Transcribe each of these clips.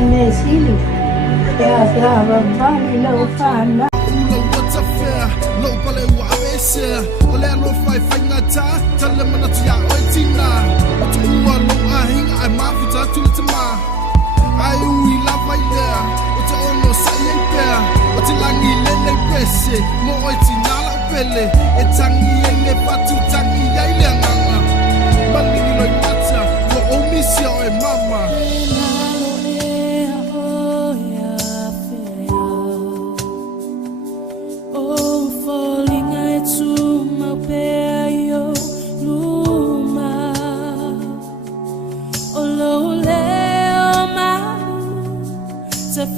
Nesili, Yasava, Bani, no fun. What's a fair? Low Pale Wavese, Olano Fingata, tell them not to Yatina. But who are no ahing, I'm Mafita to the Ma. I will love my there, but no saying there. But Langi Lene Presse, Moitina Pele, a tangy and a patu tangy Yayana. Banging like Mata, for Omisio and Mama.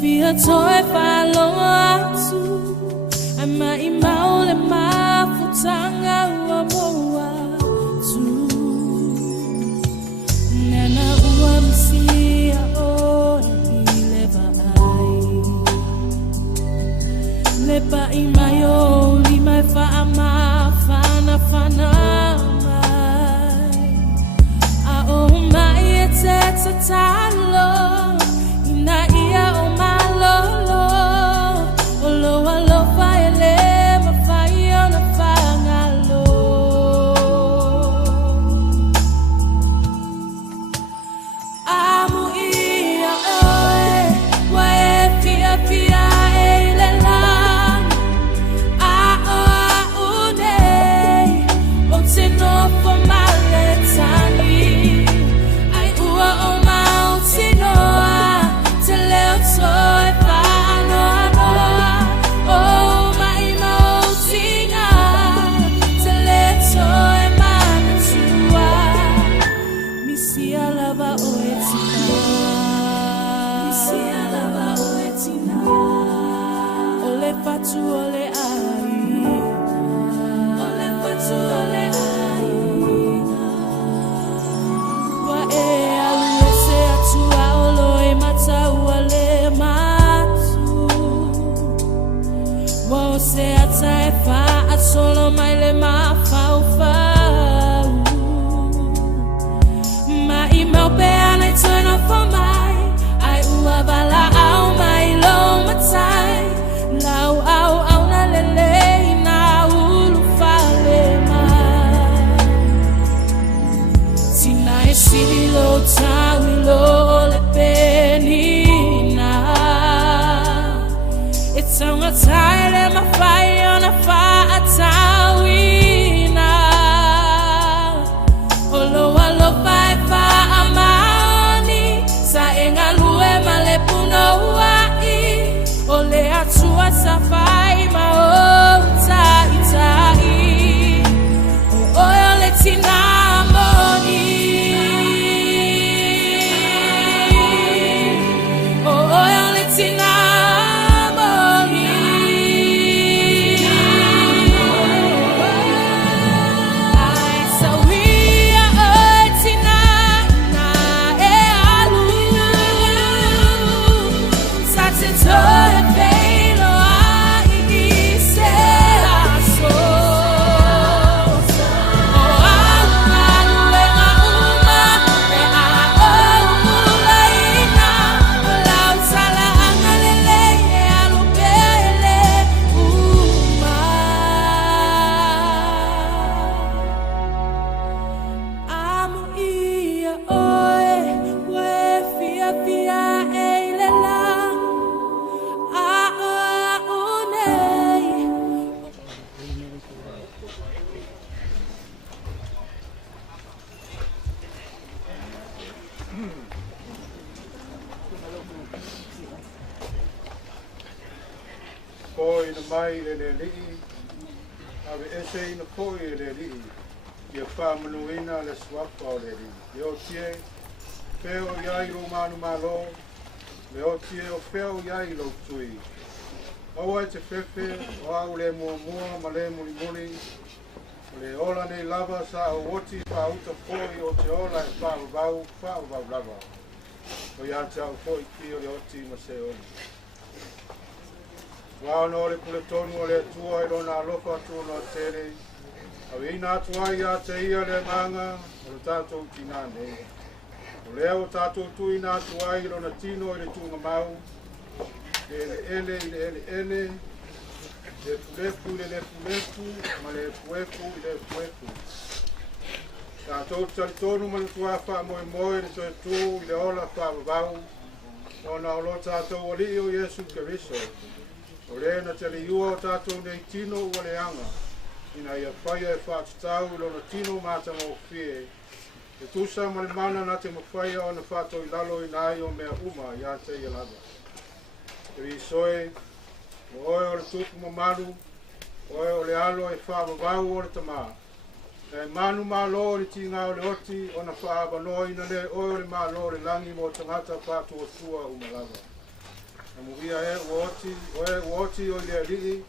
Fia toy follow atu ama imaule mafutanga wa moa tu nana uwa msia o ileva ai lepa imayo lima fa ama fana fana mai a o mai teta talo ina ia o solo mai le ma fau ma I meu pe ana turn off for mai ai ua bala au mai lo matai lau au na lele na ulu fale mai sina e sili lo tawi lo le penina it's on a tire and my fire on a fire Tawina Olo alo pai fa amani sa engalue malepuno wai ole atua safai ma o tai tai o ole tinamoni o ole tinamoni Koi na mai le lii, ave ese ina koi le lii, ia whamanuina le swapa o le lii. Leo tie, peo iai lo manu malo, leo tie o peo iai lo tui. Aua e te fefe, o au le mua mua, ma le muli muli, le ola nei lava sa o oti whauta foi o te ola e whau lava. O ia te au foi ki o le oti ma se oli. Wao no le kule tonu o le atua I rona alofa atua no tere. Au ina atua I a te ia le manga, o le tātou tina nei. O lea o tātou tui nā tuai lona tino i le tunga mau, ele, le fulefu i le fulefu, ma le fuefu i le fuefu. Tātou talitonu ma le tua wha moe le toi tū i le ola wha wavau, ona o lo tātou o li o Yesu Keriso. O le na tele iua o tātou nei tino ua le anga, ina ia whaia e whātatau i lona tino mātanga o fie. E tusa ma le mana na te mawhaia o na whātou i lalo i nai o mea uma i ate i alava. Keri soe, o oe o le tuku ma manu, oe o le alo e whaavavau o le tamaa. E manu malo o le tinga o le oti, o na whaavanoa ina le oe o le malo o le langi mo tangata whātua tua umalava. Na muhia e uoti o lea lii,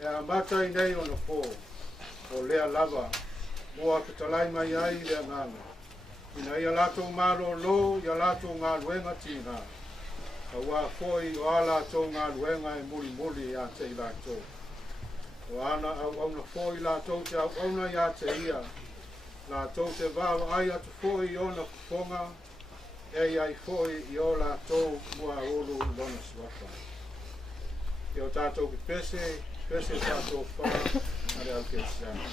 e amata i nei o na fō, o lea lava, mua petalai mai ai lea ngana. Ina ia lato malo lo, ia lato ngā luenga tina. A wā fōi o ala tō ngā luenga e muli a te i lato. O ana au na fōi lato te au auna i a te ia. Lato te vāwa ai atu fōi o na kuponga, e ai fōi i o lato mua ulu lona suafa. E o tātou ki pese tātou wha, are au ke siana.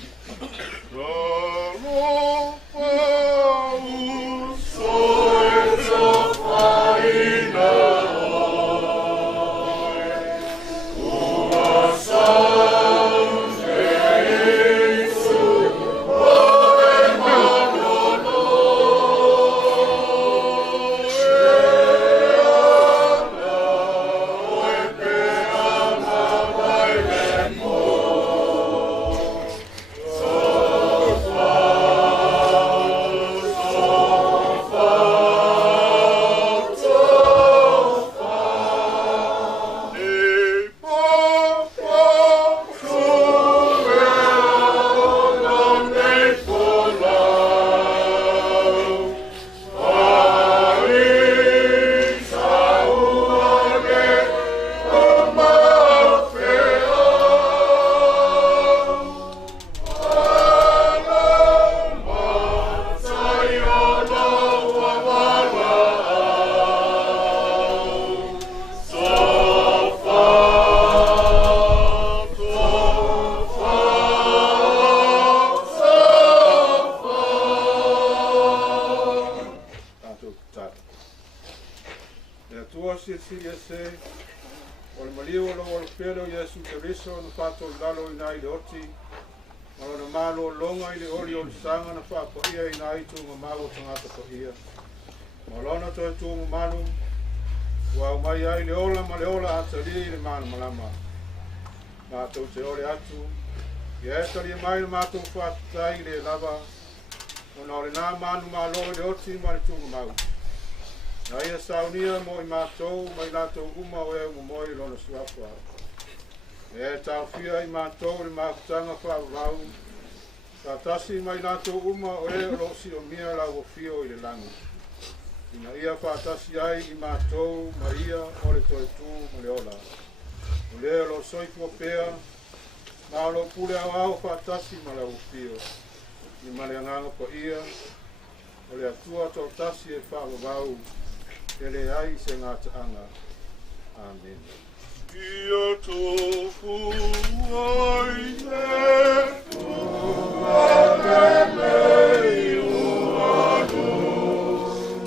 O le maliu o lo pelo Yesu Keriso na whātou lalo i nai le oti. Ma o na malo longa i le ori o le sanga na whāpoia i nai tu ma malo tangata poia. Ma lona to e tu ma malu, wa mai ai le ola ma le ola atali le manu malama. Ma tau te ore atu, i etari mai le mātou whātai le lava, o na ore nā manu malo i le oti ma le tu ma mau. Na ia saunia mo i mātou, mai lātou uma o e mo i lona suafua. E tau fia i mātou le mākutanga whaavau, ka tasi mai lātou uma o e rosi o mia la o fio i le langi. Ina ia whaatasi ai i mātou, ma ia o le toe tū ma le ola. O le lo soipu o pēa, ma lo pule au au whaatasi ma la o fio. Ni ma le anganga po ia, o le atua tau tasi e whaavau, ele ai se ngata anga. Amen. Ia tofu ai le uatele uadu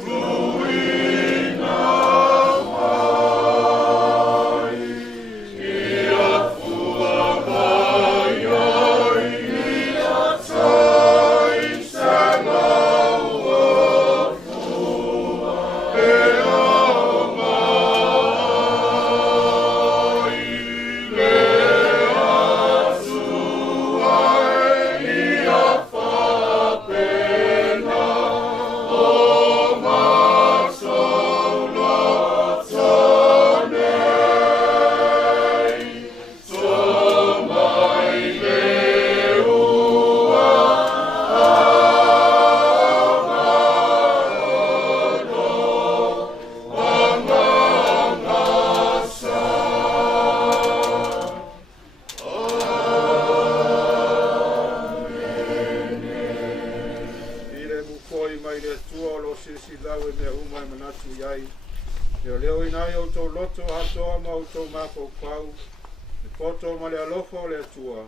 luina mai. Ia fua mai ai ia tai sanau o fua e atu iai. Leo ina i auto loto hatoa ma auto mako pau. E poto ma le alofo le atua.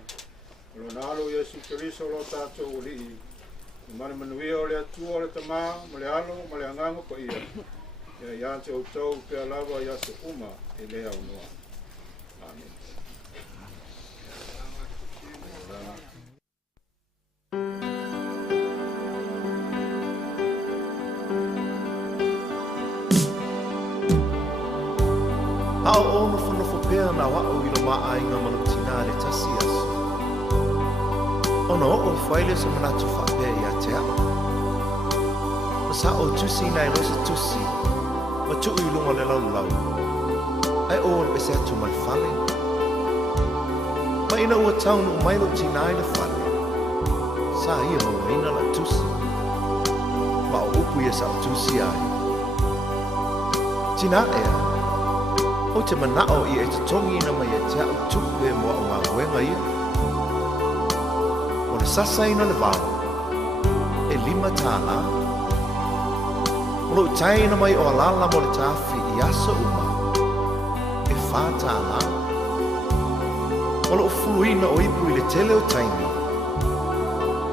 Lo nalo Yesu Keriso lo tato uli. Mane manuia o le atua o le tama, ma le alo, ma le angango pa ia. Ia te auto pe alava ia se uma e lea unoa. Amen. Hao ono whanofo pēr na wao i lo maa inga mana tina le tasi aso. Ono o i whaile sa manatu whapea i a te ao. Masa o tusi nai rosa tusi, ma tu i lunga le lau lau. Ai o ono ese atu mai whale. Ma ina ua taunu o mailo tina i le whale. Sa ia mo ina la tusi. Ma o upu ia sa o tusi ai. Tina ea. O te manao i e te tongi ina mai e te au tupe mo o ngā wenga ia. O le sasa ina le vāo, e 5 tāna. O lo tai ina mai o alala mo le tāwhi i asa uma, e 4 tāna. O lo fuluina o ipu i le tele o taimi,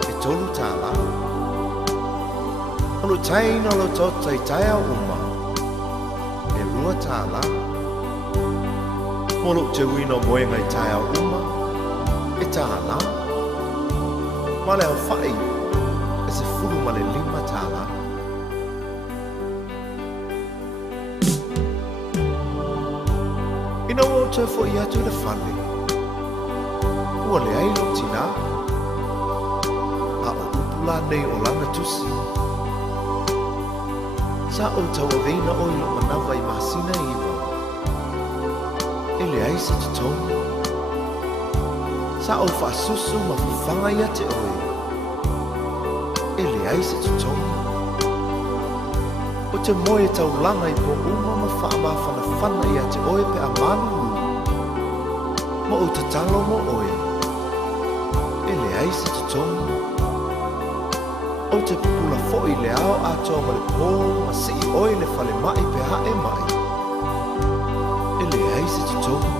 e 3 tāna. O lo tai ina lo tota i tai au uma, e 2 tāna. Molo te wina moenga i tai au uma, e tāna. Ma le au whai, e se furu ma le 5 tāna. Ina o te fo i atu le whale. Ua le ailo tina. A o upula nei o lana tusi. Sa o taua veina o ilo manawa i masina iwa. Ele ai se te tonga. Sa o whaasusu ma whanga ia te oe. Ele ai se te tonga. O te moe tau langa i po uma ma wha whana ia te oe pe a manu. Ma o te talo mo oe. Ele ai se te tonga. O te pupula fo i le ao atoa ma le pō ma si i oe le whale mai pe hae mai. Ele ai se te tonga.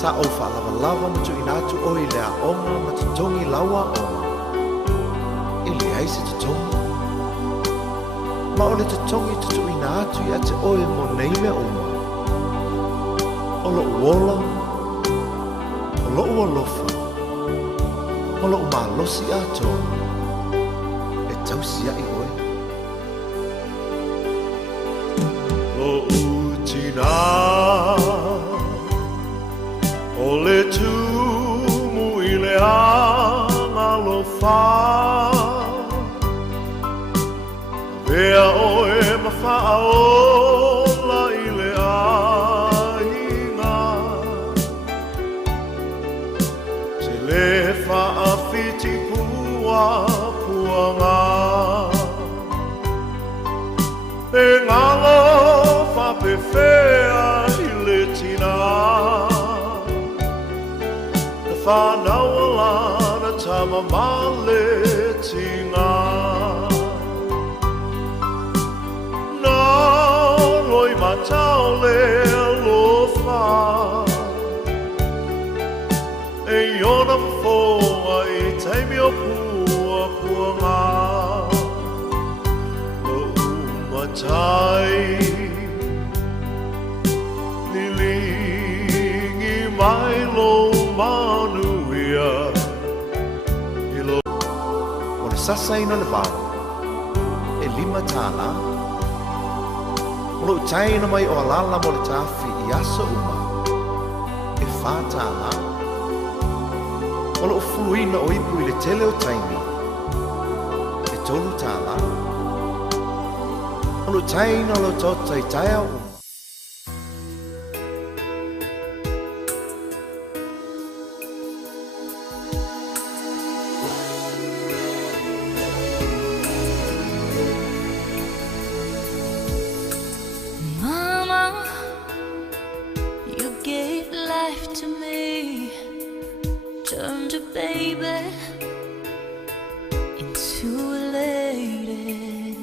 Sa o whalawa matu inatu o i lea onga ma te tongi lawa onga. Ele ai se te tonga. Ma o le te tongi tutu inatu i a te oe mo nei me onga. O lo uola, o lo uolofa, o lo umalosi atoa, e tausia i oe. Lo utina o le tumu i le anga lo wha. Vea oe ma whaola i le ainga. Te le whaafiti pua puanga. E ngalo whapewhea i le tina. Na whanau alana tama male tinga. Nā loi matau le alofa. E iona whafonga i teimi o pua puanga. Tai lilingi mai lo manuia i lo. O le sasa ina le vāo, e 5 tāna. O lo tai ina mai o alala mo le tāwhi i asa uma, e 4 tāna. O lo fuluina o ipu i le tele o taimi, e 3 tāna. O lo taina lo tota i tai au. Mama, you gave life to me, turned a baby into a lady.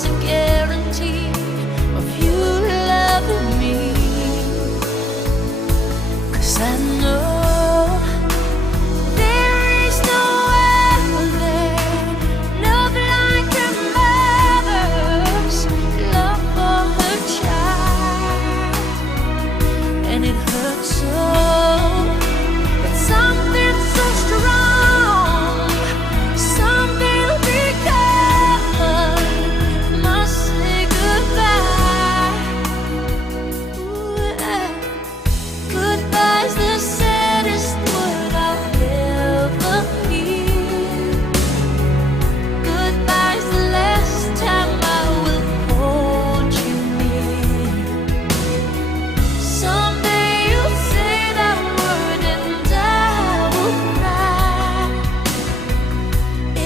was a guarantee of you loving me. 'Cause I know there is no other love like a mother's love for her child. And it hurts so, but something so strong, someday will become, must say goodbye. Ooh, goodbye's the saddest word I'll ever hear. Goodbye's the last time I will hold you near. Someday you'll say that word and I will cry.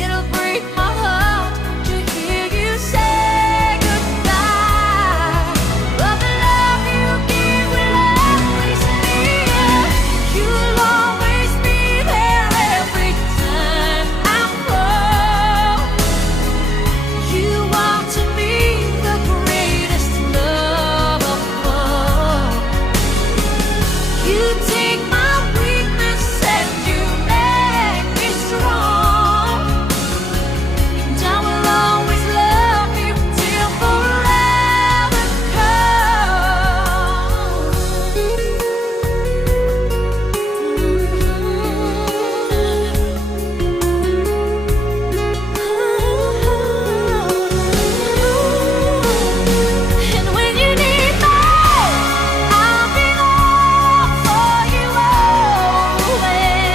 It'll break my heart to hear you say goodbye. But the love you give will always be here. You'll always be there every time I fall. You are to me the greatest love of all. You take my weakness and you make me strong. And I will always love you till forever comes. And when you need me, I'll be there for you always.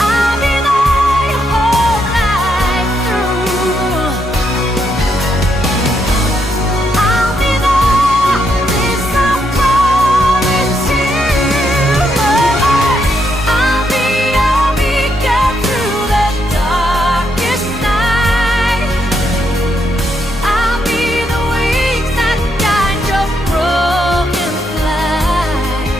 I'll be there your whole life through. I'll be there, this I promise you. I'll be your beacon through the darkest night. I'll be the wings that guide your broken flight.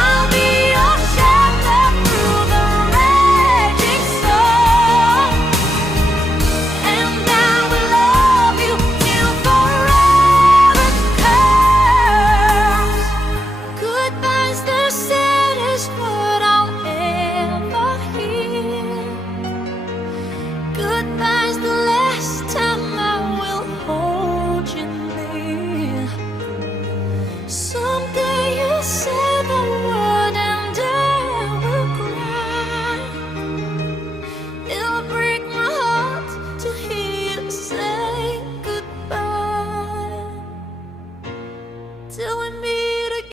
I'll be your shelter through the raging storm. And I will love you till forever comes. Goodbye's the saddest word I'll ever hear. Goodbye's the last time I will hold you near. Someday you'll say the word and I will cry. It'll break my heart to hear you say goodbye. Till we meet again.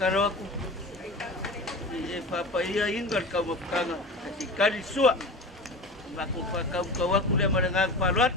karo aku. Papa ia ingat kau mapkanga kasi kari sua. Aku kau aku dia marengang paluat.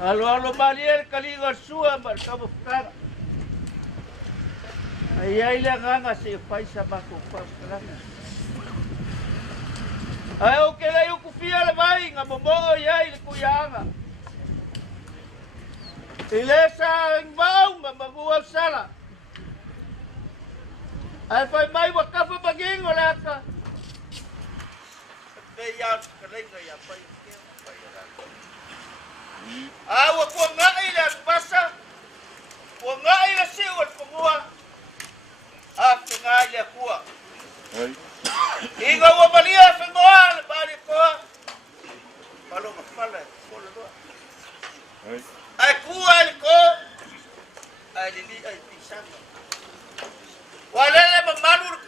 Alo malia kalinga sua mar kamu kara. Ai le nganga se fai sa mako pas. Ai o ke le ku fia le vai nga momo ia le ku yanga. Ile sa ngau ma mabua sala. Ai fai mai wa kafa baging ola ka. Pe ya kalenga ya pai ke pai ra. Awa ko ngai le pasa. Ko ngai le si o ko mua. Ah ngai le kuwa. Ai. Inga wa balia fengoal bari ko. Malo ka fala ko le do. Ai. Ai kuwa ko. Ai li ai pisan. Walele mamanur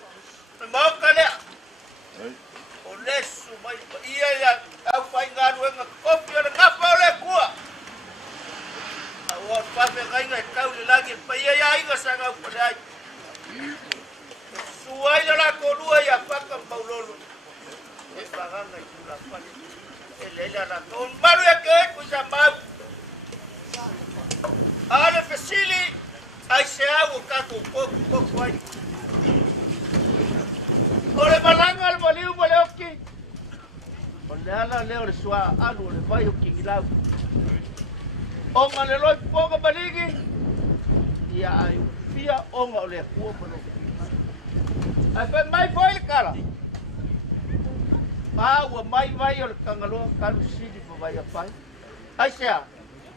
mau kale. Ai. Olesu mai ia ya au fai ngadu nga kopi ole ngapa ole kuwa. Awa pape ngai kau le lagi pa ia ya inga sanga padai. Suai la kolua ya paka paulolo. E paganga kula pali. Ele la ton malu ya ke ku jamau. Ale fesili ai se au ka ko ai. Ole malanga al moliu moleoki. Ole ala leo le sua alu le vai o kingilau. Onga le loi poga baligi. Ia ai fia onga ole kuo mono. Ai pe mai foi le kala. Wa mai vai o kangalo kalu sidi po vai apai. Ai sea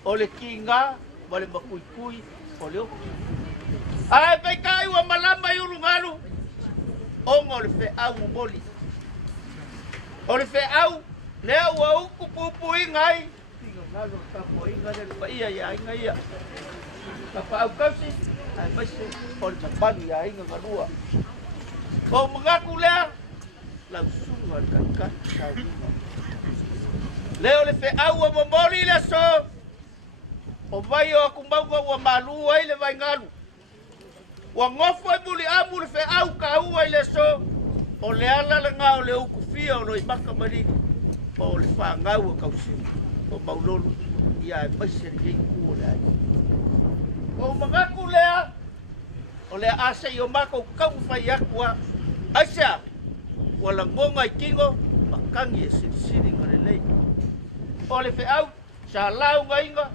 ole kinga vale makui ole o. Ai pe kai wa malama yulungalu. Onga le fe au boli. Ole fe au le wa ku pupu ingai. Ngalo ka po ingai le pa ia ingai ia. Ka pa au kasi. Ai pe se on tapani ia inga ngalua. O mengaku lea langsung kan leo le fe au mo mori le so o vai o ku mau wa malu ai le vai ngalu wa ngofo e muli amu le fe au ka u ai le so o le ala le ngau le u ku fia o no i maka mari o le fa ngau ka usi o maulolo ia mai se ri ku le o mengaku lea o le asa i o mako kau fai akua Asia, wala ngonga kingo, makangi siri ngare lei. Ole fe au, sa lau ngainga.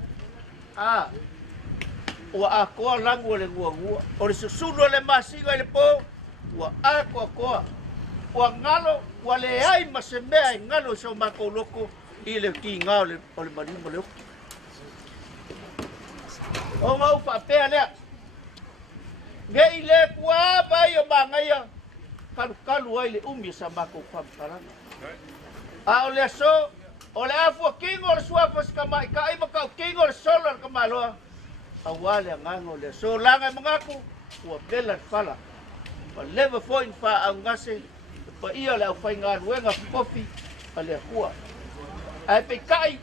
Wa ako langu le ngua. Ole susulu le masinga le po, wa ako. Wa ngalo, wale ai masemea ngalo so mako loko ile ki ngao le ole marimo le. O mau fa pe ale. Nge ile kwa ba yo mangaya. Kalu ai le umi sa mako pamparanga. Ole so, ole afu kingo le suafa skamai kai maka kingo le solar kamaloa. Awale ngango le so langa mangaku wa bela fala. Pa level point fa angase pa ia le fai ngan wenga kofi ale kuwa. Ai pe kai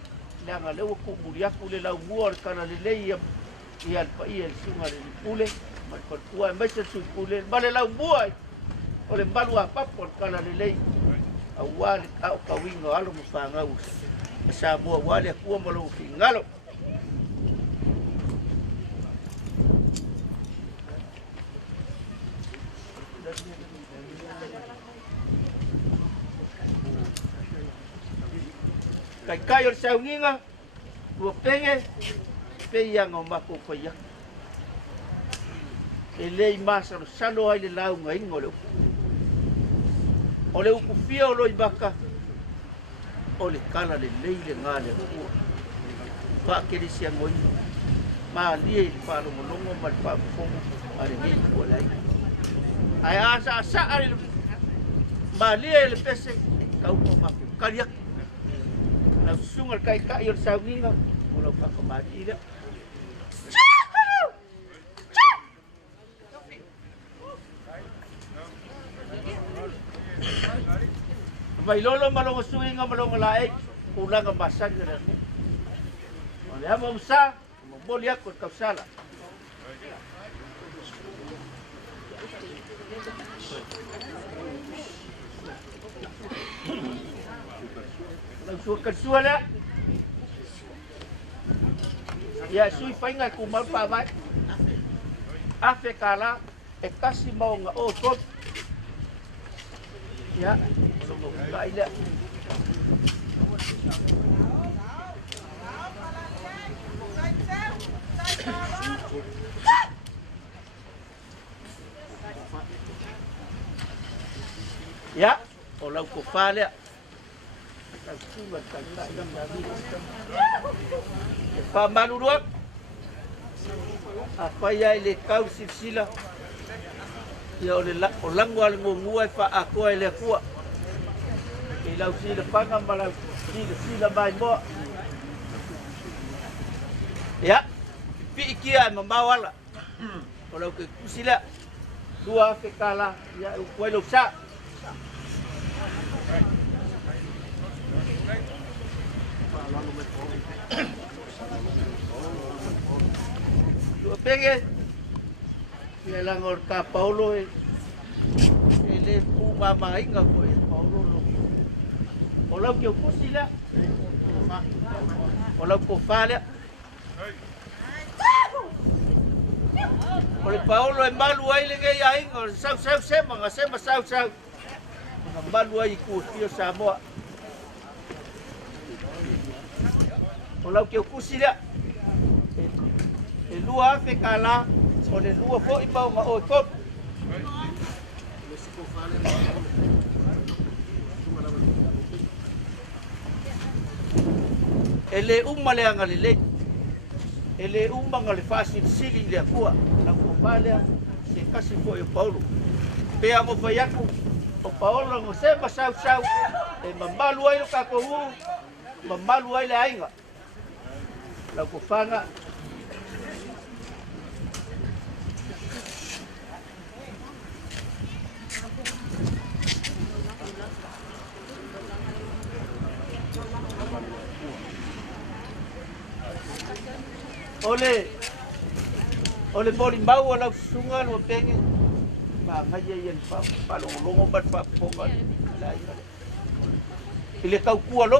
langa le ku muriaku le lau muor kana le leia ia pa ia sunga le pule ma ko kuwa mai se su pule vale lau muai. Ole balua papor kala lelei awale au kawingo alo mfanga us sa mo wale kuo mo lo fingalo kai o saunginga o penge pe yang o mako koya elei masa no salo ai le lau ngai ngolo ole uku fia o loi baka ole kala le leile ngale kuwa pa kiri sia ngoi ma lie pa lo longo ma pa fomo are ni ko lai ai asa ari ma lie le pese kau ko ma kariak la sungal kai kai o saunginga o lo pa ko ma ira Vai lolo malongo suinga malongo lae ulang masan ngene. Ole amo msa mo boli ako kausala. Langsung ke suara. Ia sui whainga ku mau pāwai. Awhi kāla e kasi maunga o tot. Ia, ka ilea. Ya, o lau ko whālea. E whamaruruak. A whai ai le kau sila. Ia o langu ale ngongua e wha a koa e le kua. E lau sila whanga ma lau sila mai moa. Ya, pi kia e mamau ala. O lau ke kusila. Dua ke kala, ia u koe lo sa. Dua pege. Ia langor ka Paulo e le pu mama inga ko e Paulo lo. O lau ke kusila. O lau ko fale. O le Paulo e malu ai le gai ai ngor sau sema nga sema sau. Nga malu ai ku tio Samoa. O lau ke kusila. E lua fe kala o le lua fo i pau nga o top. E le umale anga le le. E le umanga le sili le akua. Na kupalea se kasi fo i Paulo. Pea mo fayaku o Paulo ngo sema sau. E mamalu ai lo kako hu. Mamalu ai le ainga. La kufanga Ole boli mau ala sunga lo penge ba ngaye yen pa longo bat pa ponga lai ile kau kua lo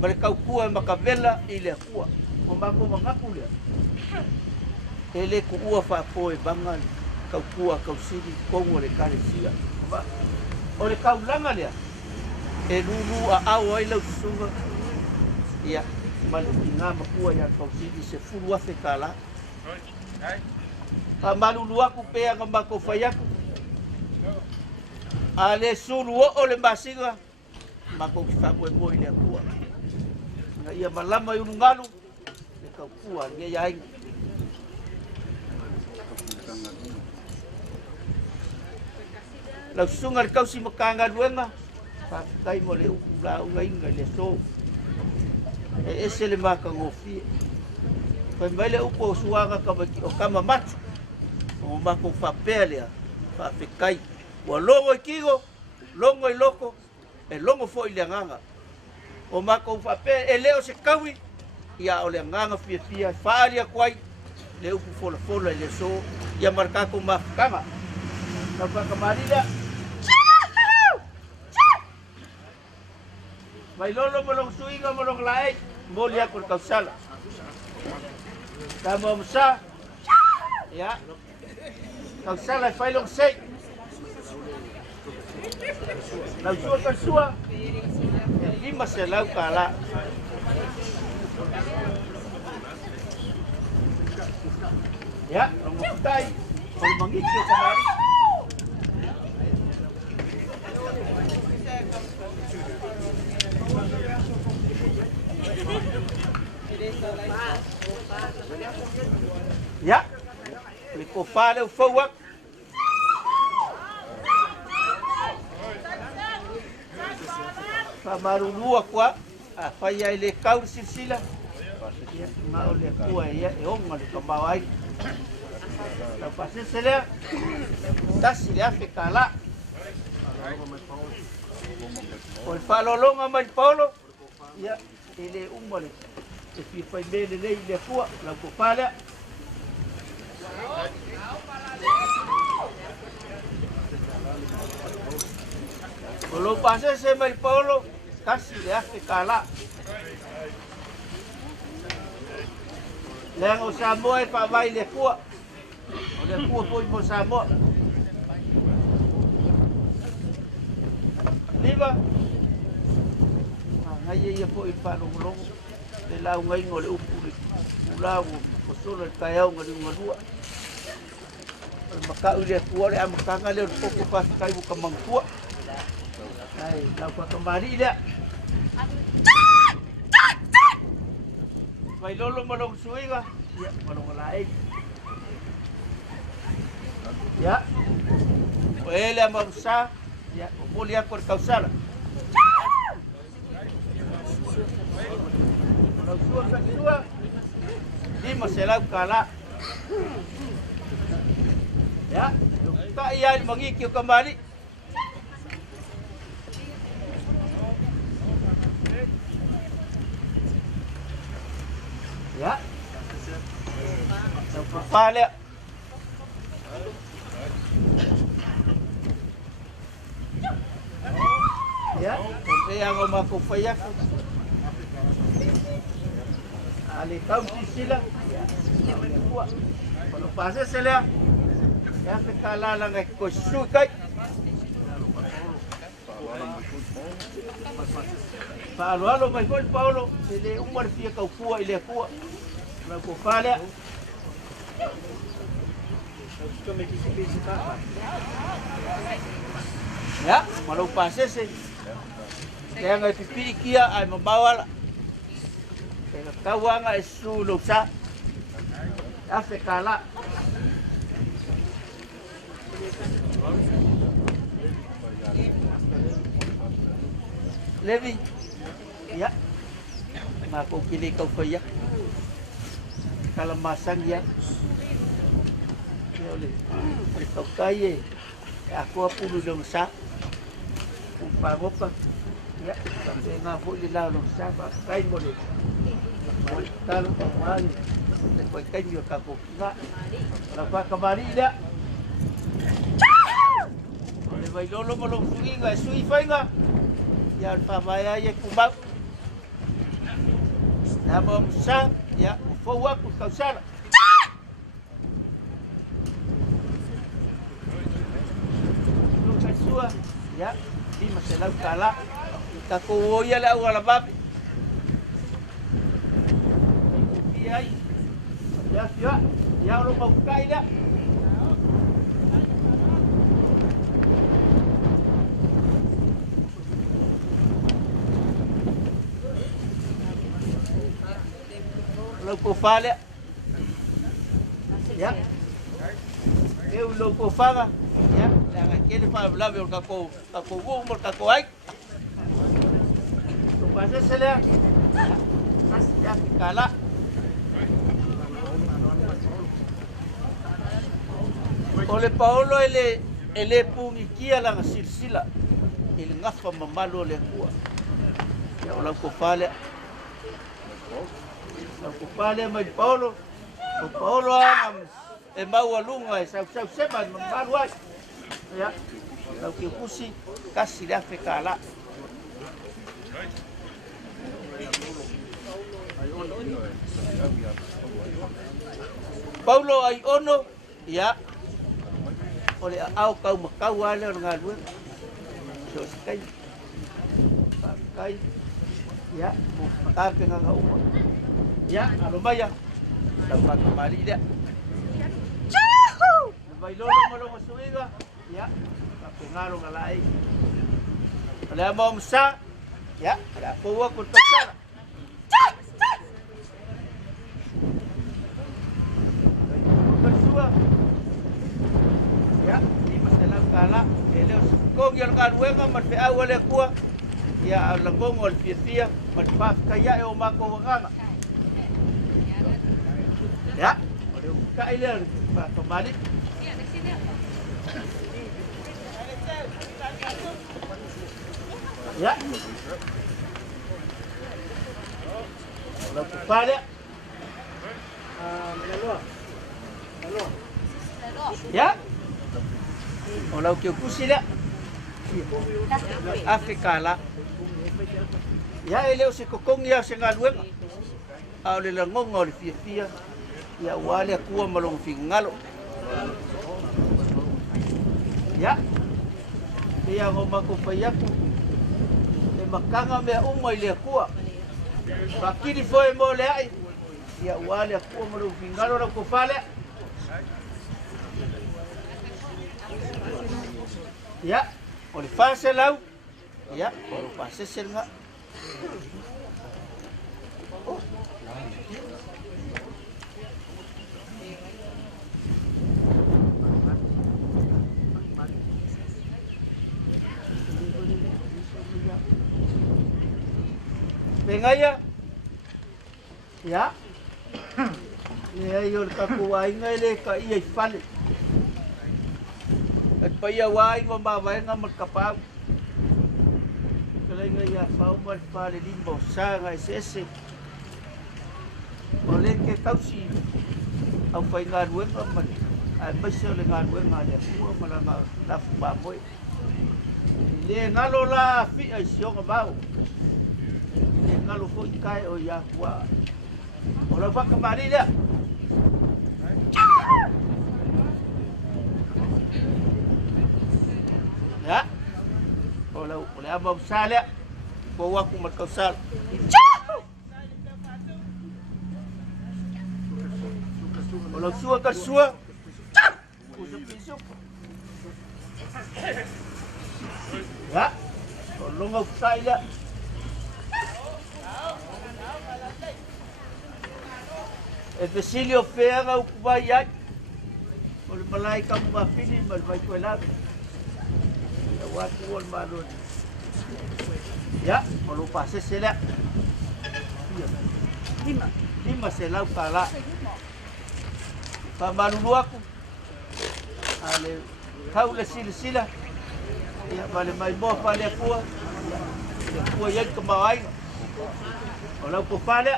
mare kau kua makavela ile kua mo mako mangapu le ele ku ua fa poe bangan kau kua kau sidi kongo le kare sia ba ole kau langa le e lulu a au ai lo sunga ia malu inga makua ya kau sidi se fulu afe kala malu lua ku pea ngambako fayaku ale sulu o le masinga mako ki fa poe mo ile kua na ia malama i ungalu le kau kua nge iai lau sunga le kau si makanga luenga pa kai mo le ukula unga inga le so e ese le maka ngofi pa mai le upo suanga kamaki o kama matu o mako fa pelea fa pekai wa longo ikigo longo i loko e longo fo i le nganga o mako fa pe e leo se kawi ia o le nganga fia faria kwai le upu fola le so ia marka ko mafkanga na ka marida vai lolo mo long suinga mo long lai molia ko kausala tamo msa ya kausala fai long sei lau sua kasua lima se lau kala ya mengutai kalau mengikir kemari ya liko pale ufawak pamarulua kwa fai le kau silsila ma ole kua ia e onga le kamawai la pase sele dasi le afe kala o falolonga mai Paulo ia ele umale e fi fai bene le kua la kopala Kalau pasal saya mai Paulo kasih le afe kala Lea o Samoa e whaavai le kua. O le kua pui mo Samoa. Liva. Ngai e ia po i whanongolongo. Le lau ngai ngole upu le ulau o solo le kai au ngari ungalua. Makau le kua le amakanga le o poko whasikai buka mangkua. Ai, lau kwa kamari lea. Vai lolo malong suiga. Ya, malong lain. Ya. Ele amausa. Ya, boleh aku kausala. Kausua kausua. Di maselau kala. Ya, tak iya mengikir kembali. Ya. Pale. Ya, saya ngomong aku fayak. Ali kau sila. Kalau pasal saya, ya sekala lang aku sukai. Paulo mai foi Paulo, ele umar fia kau kua ile kua. Na ko fale. Ya, malu pase se. Kaya ngai pipi kia ai mabawal. Kaya kawanga isu luksa. Afekala. Levi. Ya. Mako kili kau fayak. Kalau masang ya. Ya oleh. Kau kaya. Aku apa dulu sa. Umpama ya, sampai ngapu di lalu sa. Kain boleh. Kalau kemari. Lepas kain juga kapu. Enggak. Lepas kemari dah. Oleh bayi lolo malong sui enggak. Sui fai enggak. Ya pamaya ye kubab. Nama besar ya fawak kausar. Lu kasua ya di masalah kala kita ko ya la wala bab. Ya lu mau kai dah. Loco fale. Ya. Eu loco faga. Ya. Yang aquele para hablar o kako mo kako ai. Tu pasa sele. Ya kala. Ole Paulo ele pungikia lang silsila. Ele ngafa mamalo le kuwa. Ya loco fale. Aku pale mai Paulo. Paulo am e mau alunga e sau sema maru ai. Ya. Lau ki kusi kasi le Afrika la. Paulo ai ono ya. Ole au kau makau ale ngalu. So skai. Pakai ya, tapi nganga umur. Ya, alumaya. Dapat kembali dia. Ciao. Bay lolo malong suiga. Ya, tapi ngalong alai. Ala mo sa. Ya, ala po ko toksa. Ya, di masalah kala, ellos kong yang karuenga mas awal kuah. Ya, langong ol fia mas pas kaya e o mako wanganga. Ya, boleh buka ilan Pak kembali. Ya. Boleh buka dia. Halo. Ya. Olau kyo kusila. Afrika la. Ya ele o se kokong ya se ngalueng. Au le langong ol fia. ia wale kua malong fingalo ya ia ho mako paiaku e makanga me uma ile kua pakiri foi mo le ai ia wale kua malong fingalo ra ko fale ya o le fase lau ya o pase senga Pengaya, ya, ya yo kakuai ngai le ka ia fale. At paya wai mo mawai nga magkapag. Kalay nga ya pau man fale limbo sa nga sese. Ole ke tausi au fai nga rueng man. Ai basa le nga rueng nga le fu malama la fu ba moi. Le ngalo la fi ai sio nga bau. Kalau kau ikai oh ya kuat, orang pak kembali dia. Ya, kalau boleh abang besar dia, bawa aku merkau besar. Kalau suah kan suah, kusuk. Ya, kalau ngau besar dia. E Vasilio Ferra o vai ai. O malai ka mga pini mal vai ko la. Wa ko on malon. Ya, o lo pase sela. Lima sela kala. Pa malu aku. Ale kau le sila. Ya vale mai bo pale ko. Ko ye ko mai. O lo po pale.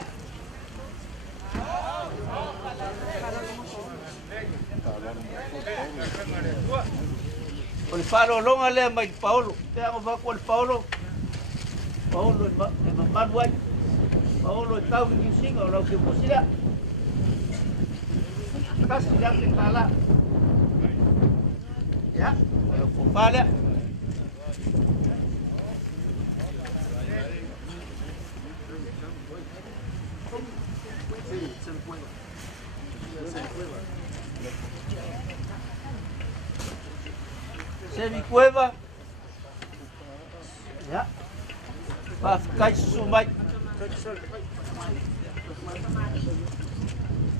Oleh Paulo longa le mai Paulo, te amo va con Paulo. Paulo e manuai. Paulo tau ni singa lo que pusila. Casi ya te cala. Ya, lo compale. Semi cueva, ya, pakai sumai,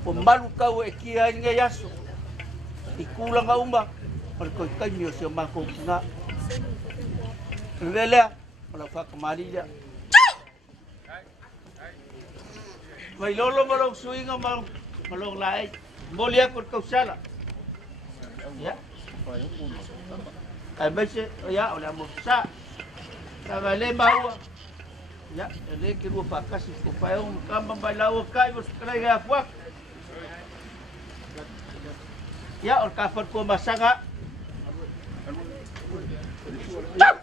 pembalu kau ekia ini yasu, ikulang kau mbak, perkoi kami usia makuk na, leleh, kalau fak kemari dia, bayi lolo malong suinga malong lai, boleh aku kau salah, ya. Ai bese ya olha moça tava le baua ya ele que vou para casa com pai camba bailar o cai vos traga fuak ya or kafar ko masanga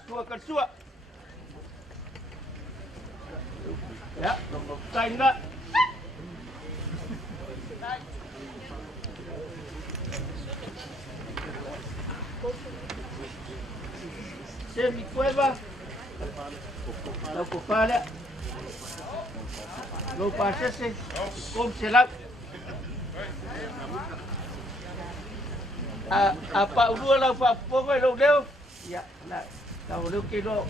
sua kan sua ya no cai na Semi cueva, lo copala, lo pasase, como se la, apa udah la pa poco lo leo, ya la, lo que lo,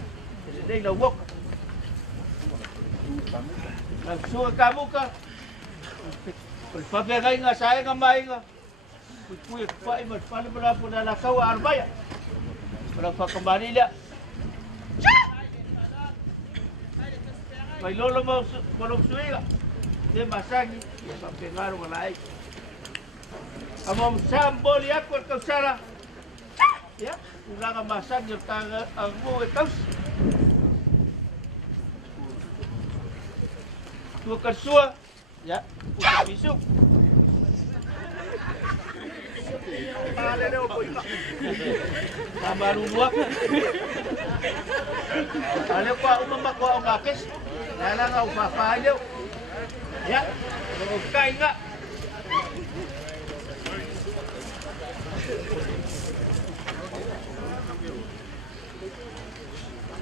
de lo wok, la suka kamu ka, pakai ngai ngai saya ngamai ngai, kuih kuih mas paling berapa dah kau arbaya. Kalau kau kembali dia, kalau lo mau belum suai, dia masak ni, dia sampai ngaruh malai. Kamu sambol ya kau salah, ya, ulang masak dia tangga anggu itu. Tua kersua, ya, untuk besok. Baru dua. Kalau kau umam kau ngakis, lalang kau apa aja, ya, kau kain enggak?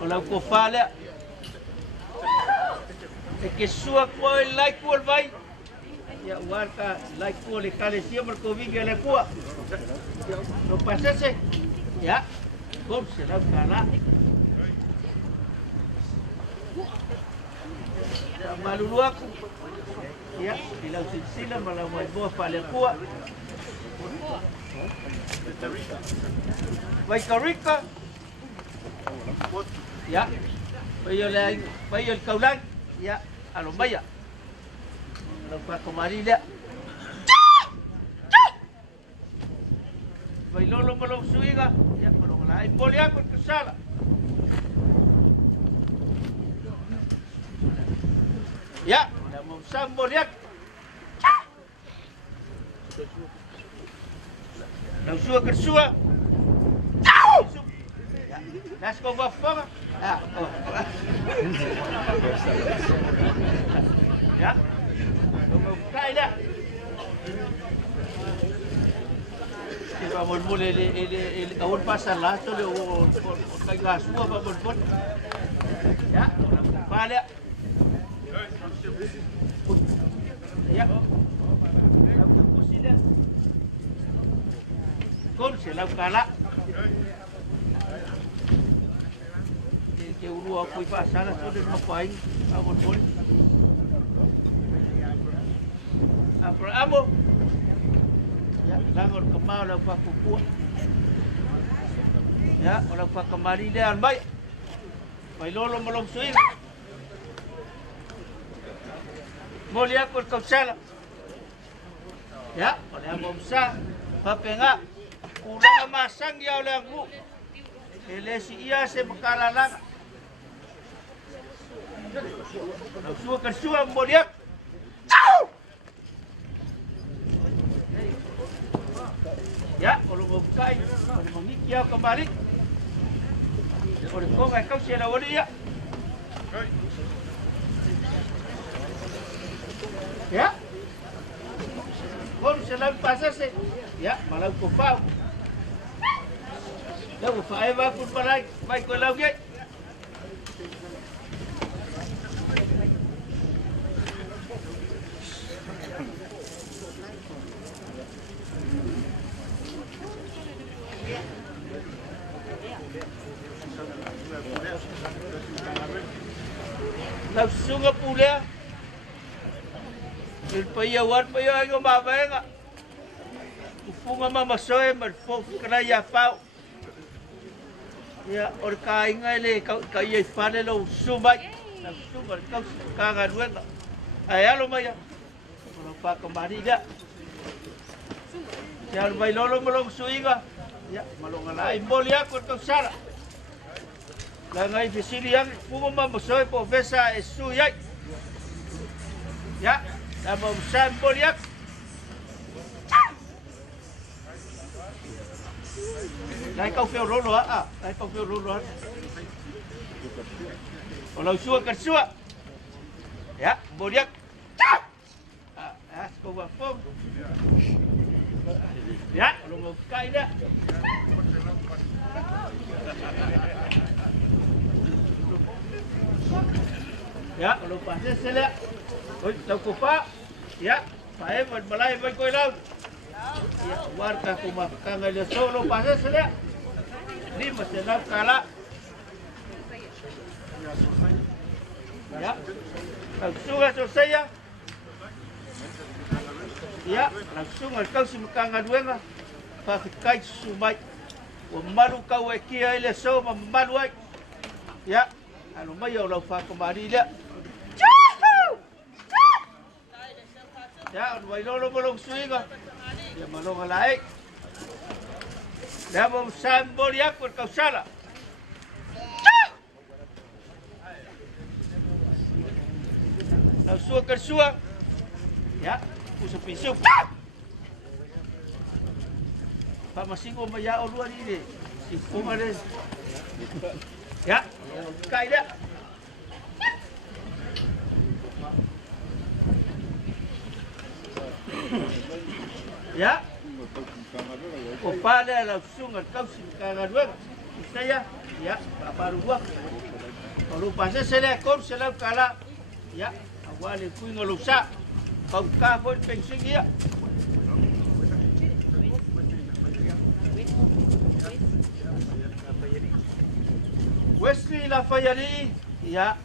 O lau ko whalea. E ke sua koe lai kua vai. Ia uarka lai kua le kale sia mar ko vinga le kua. No pasese. Ya. Kom se lau kala. Malulu aku. Ya, ilau sila malau mai boa pale kua. Vai Karika. Ya. Bayol kaulan. Ya, alo maya. Nampak kemari dia. Vai lolo malong suiga. Ya, malong lain boleh aku kesala. Ya, dah mau sambol ya. Lau sua kersua. Ya, nas kau bafang. Ah, oh. Ya. Mau kai dah. Kita mau mulai awal pasal lah tu le kai gasua apa pun. Ya, balik. Ya. Aku pusing dah. Kau selap kalah. Ke ulu aku pasal tu dia ngapain? Abon pun. Apa amo? Ya, langor kemau lau pak kuku. Ya, lau pak kemari dia baik. Baik lolo melong suing. Mulia kau kau salah. Ya, oleh abom sah. Papenga. Kurang masang ya oleh aku. Elesi ia sebekalalang. Sua kersua mulia. Ya, kalau buka ini, kalau mengikiau kembali. Kalau kau kau siapa wali ya? Ya, kau selalu pasal se. Ya, malam kau faham. Lalu faham aku parai, baik kau lagi. Langsung ke pula. Ilpayawan pa yung ang mamaya nga. Upo nga mamasoy, malpok ka na yapaw. Ya, or kain nga ili, kaya ifane lo sumay. Nagsumay, kanganwen nga. Ay, alo maya. Walang pa kamari niya. Siya may lolo malong suwi nga. Ya, malong alain mo liya kung kang sara. Langay bisiliang pumamasoy po besa esuyay. Ya, nama sambol yak. Lai kau feo rolo ah, lai kau feo rolo. Kalau sua kersua. Ya, boliak. Ah, kau bafong. Ya, kalau mau kai dah. Ya, kalau pasal selak. Oi, lau kupa. Ya, saya balai baik koi lau. Ya, warga kuma kangal solo pasal selak. Ni masih lau kalah. Ya, langsung selesai ya. Ya, langsung kau si makangan dua ngah. Pakai sumai. Malu kau ekia ile so malu ai. Ya, anu mayo lau fa kemari dia. Ya, wai lolo bolong suiga. Ya malong alai. Dia bom sambol yak kau salah. Langsung kersua. Ya, pusuk pisuk. Pak Masingo maya luar ini. Si Kumare. Ya, kai dia. Ya. Kopala langsung kau si kangadwen. saya ya baru dua kalau pasal saya kom saya kala ya awal ku ngolusa kau ka pun pensi dia Wesley Lafayette ya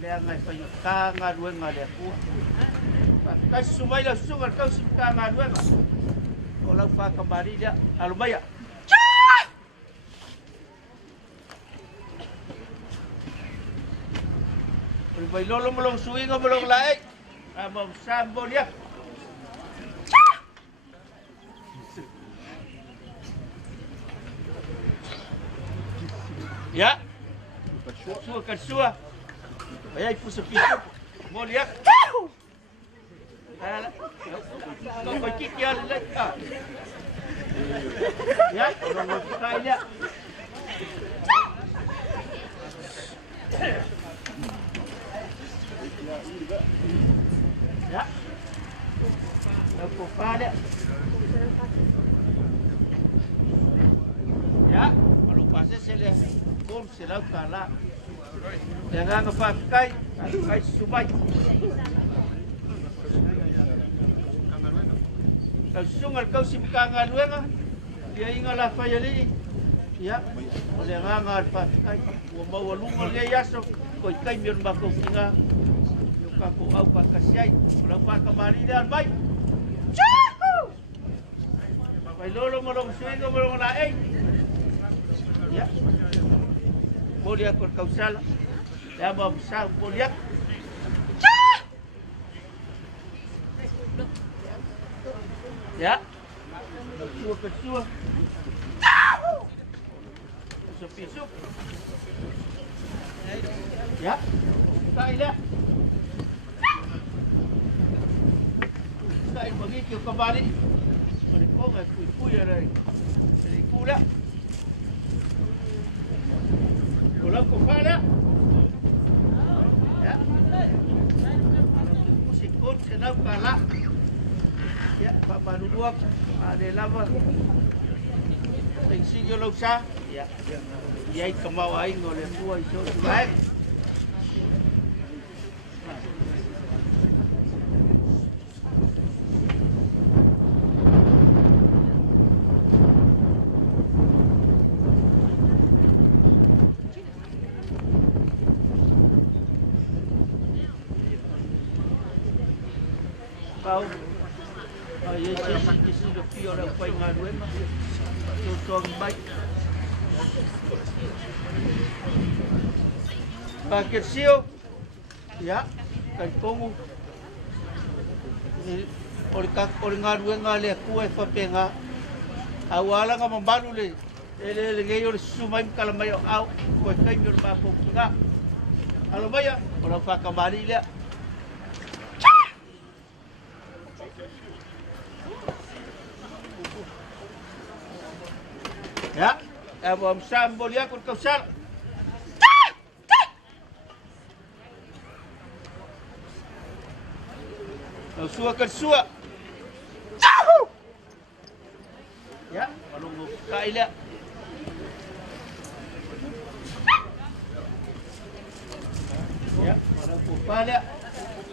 le ngai payuka ngadue ngale ku kai sumai la sungal kau simka ngadue kalau fa kembali dia alubaya Bai lolo melong suwi ngo melong laik. Abang sambo dia. Ya. Kasua. Ayai pusepi. Mo liak. Kau kecik dia lek. Ya, orang kai dia. Ya. Aku pada. Ya, kalau pasal saya kom sila kala. Jangan pakai kai subai. Kau sungal kau simkangan wenga. Dia ingalah fayali. Ya, oleh ngangar pakai. Mau walungal dia yaso. Kau kai mir bako singa. Aku au pakasiai berapa kembali dan baik. Ciao. Bapak lolo molong suingo molong naik. Ya. Boleh aku kau salah. Ya bab sah boleh. Ya. Suah kesua. Sepisuk. Ya. Tak ada. Saya pergi ke kembali. Mereka nggak kui ada. Jadi kuda. Kalau kepada, ya. Musikut senang kalah. Ya, Pak Manu dua ada lama. Pensi kalau sah, ya. Dia kemau aing oleh buah itu baik. Kau, Yesus lebih orang pengen dua mah, tuan baik. Paket siu, ya, kan kongu. Orang ngadue ngalih kue fapenga, awalnya nggak membalu le, le sumai kalau mayo au, kue kain berbapa kita. Kalau mayo, orang fakir kembali le. Ya, abang sambo dia kau sal. Kau suakan suak. Ya, kalau mau kailah. Ya, kalau mau kailah.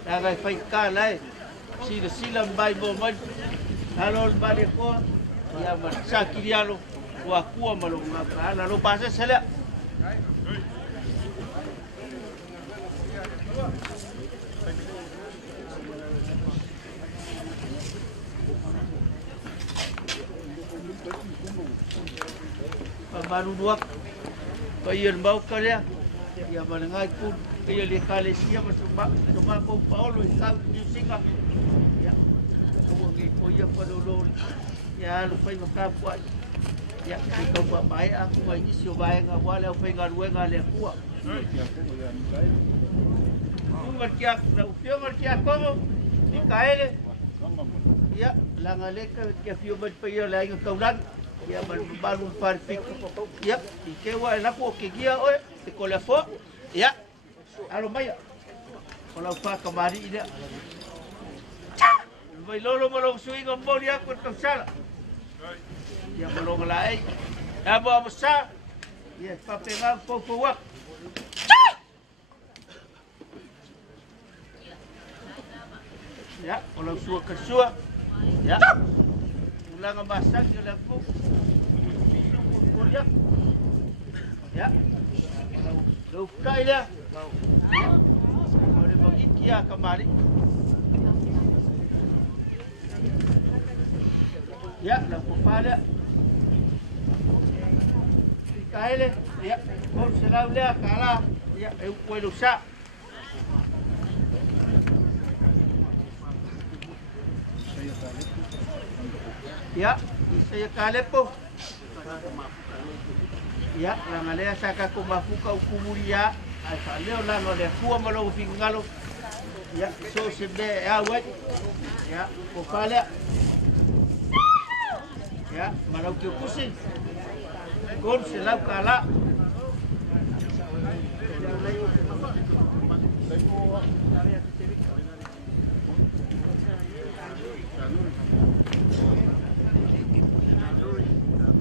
Jangan faikal sila bayi boman. Kalau balik ko, ya sakit dia lo. Kuah malung apa? Lalu pasal saya. Baru dua kaya bau kaya. Ya menengah pun kaya lekali siapa sebab kau Paulo ikut singa. Ya, kau kaya padulur. Ya lupa makapuat. Ya, kau buat baik aku bagi siu baik awal aku pengen dua kali kuat. Ngerti aku ni kaile. Ya, langaleka ke fiu berpaya lagi kaulan. Ya baru perfect. Ya, ikewa aku ke dia oi, sekolah fo. Ya. Alo maya. Kalau pak kembali dia. Vai lolo malong suing ngomong dia aku tak salah. Ya belum lain. Ya bawa besar. Ya, papenga po-po-wak. Ya, kalau suah kesua. Ya. Ulang masak dia lagu. Kuliah. Ya. Kalau kai dia. Boleh bagi kia kembali. Ya, lagu pada. Kai le. Ya. Kau selalu dia kalah. Ya, kue lusa. Ya, saya kale po. Ya, lang alea saka kumafuka ukumuria. Asa leo lang ole kuwa malo fingalo. Ya, so sebe awet. Ya, kokale. Ya, malau kusin. Gon selau kala.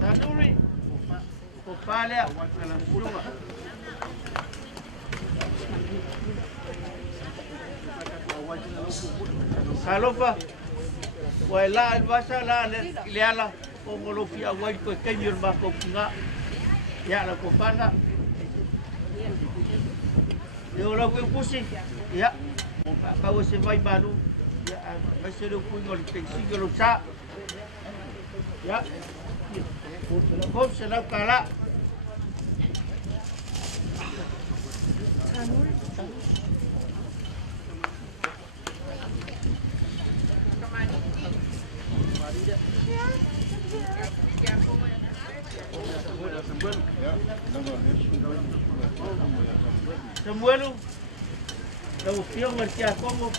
Tanuri, kopalea, kalankulunga. Salopa, waila albasa la leala, pongolofi awal ko kenyur ba ko nga. Ya la kopana. Yo la ko pusi. Ya. Kau se vai balu. Ya, masih lu pun ngol teksi ngol sa. Ya. Kau senang kalah. Semua lu. Kau siang mesti aku mau.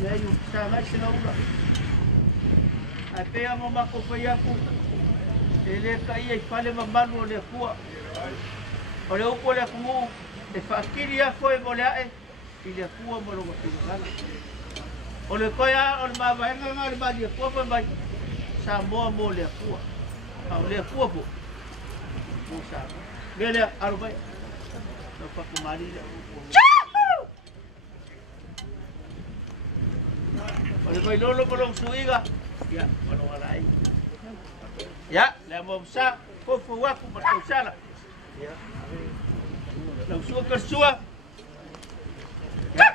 Ya, you sama selalu. Apa yang mau aku aku? Ele kai pale mamalo le kuwa. Ole upo le kumu. E fakiri ya foi molae. Ile kuwa molo ngala. Ole koya on ma baenga ngal ba di kuwa ba. Sa mo mo le kuwa. Au le kuwa po. Musa. Gele arbai. No pa kumari le. Ole koi lolo polong suiga. Ya, kalau alai. Ya, lemo sa, fofu waku matusala. Ya. Lau suwa kersua. Ya.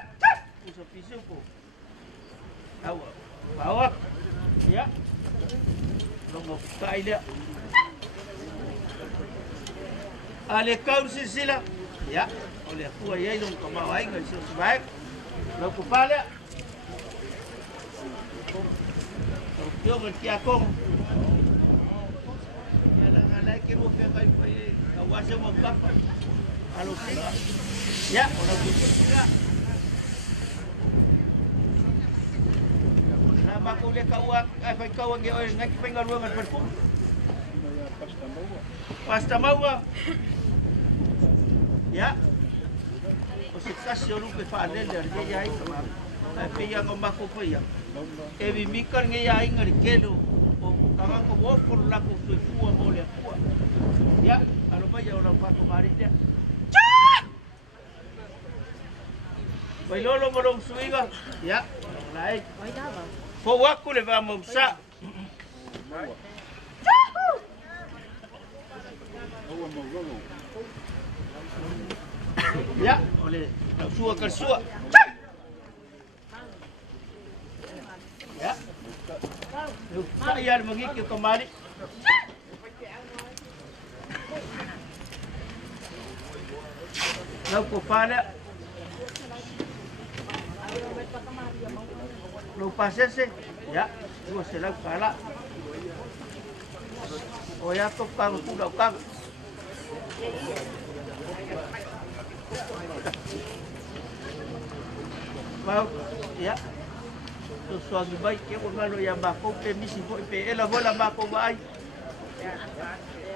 Usa pisu ko. Awa. Bawak. Ya. Longo kai dia. Ale kau sila. Ya. Oleh kuah ya dong kemawai ngai sebaik. Lau kupala. Yo ngerti aku. Jalan-jalan ke mau pergi kawasan mau berapa? Kalau tidak, ya orang butuh tidak. Nama aku lihat kawan, kawan dia orang nak pengen ruangan perpun. Pasta mau. Ya. Osikas yo lupa falen dari dia itu mah. Tapi yang aku punya. Ebi mikar ngeya ingar kelo o kama ko wo por la ko tu kuwa mole kuwa ya alo ba ya ora pa ko mari dia bailolo mo suiga ya lai po waku le vamos sa ya ole sua kersua ya, saya mengikut kembali. Lalu pada, lupa sese, ya, dua selalu kalah. Oh ya, tukang kuda kang. Mau, ya. Suami baik ke orang yang bako pe misi bo pe ela bola bako baik.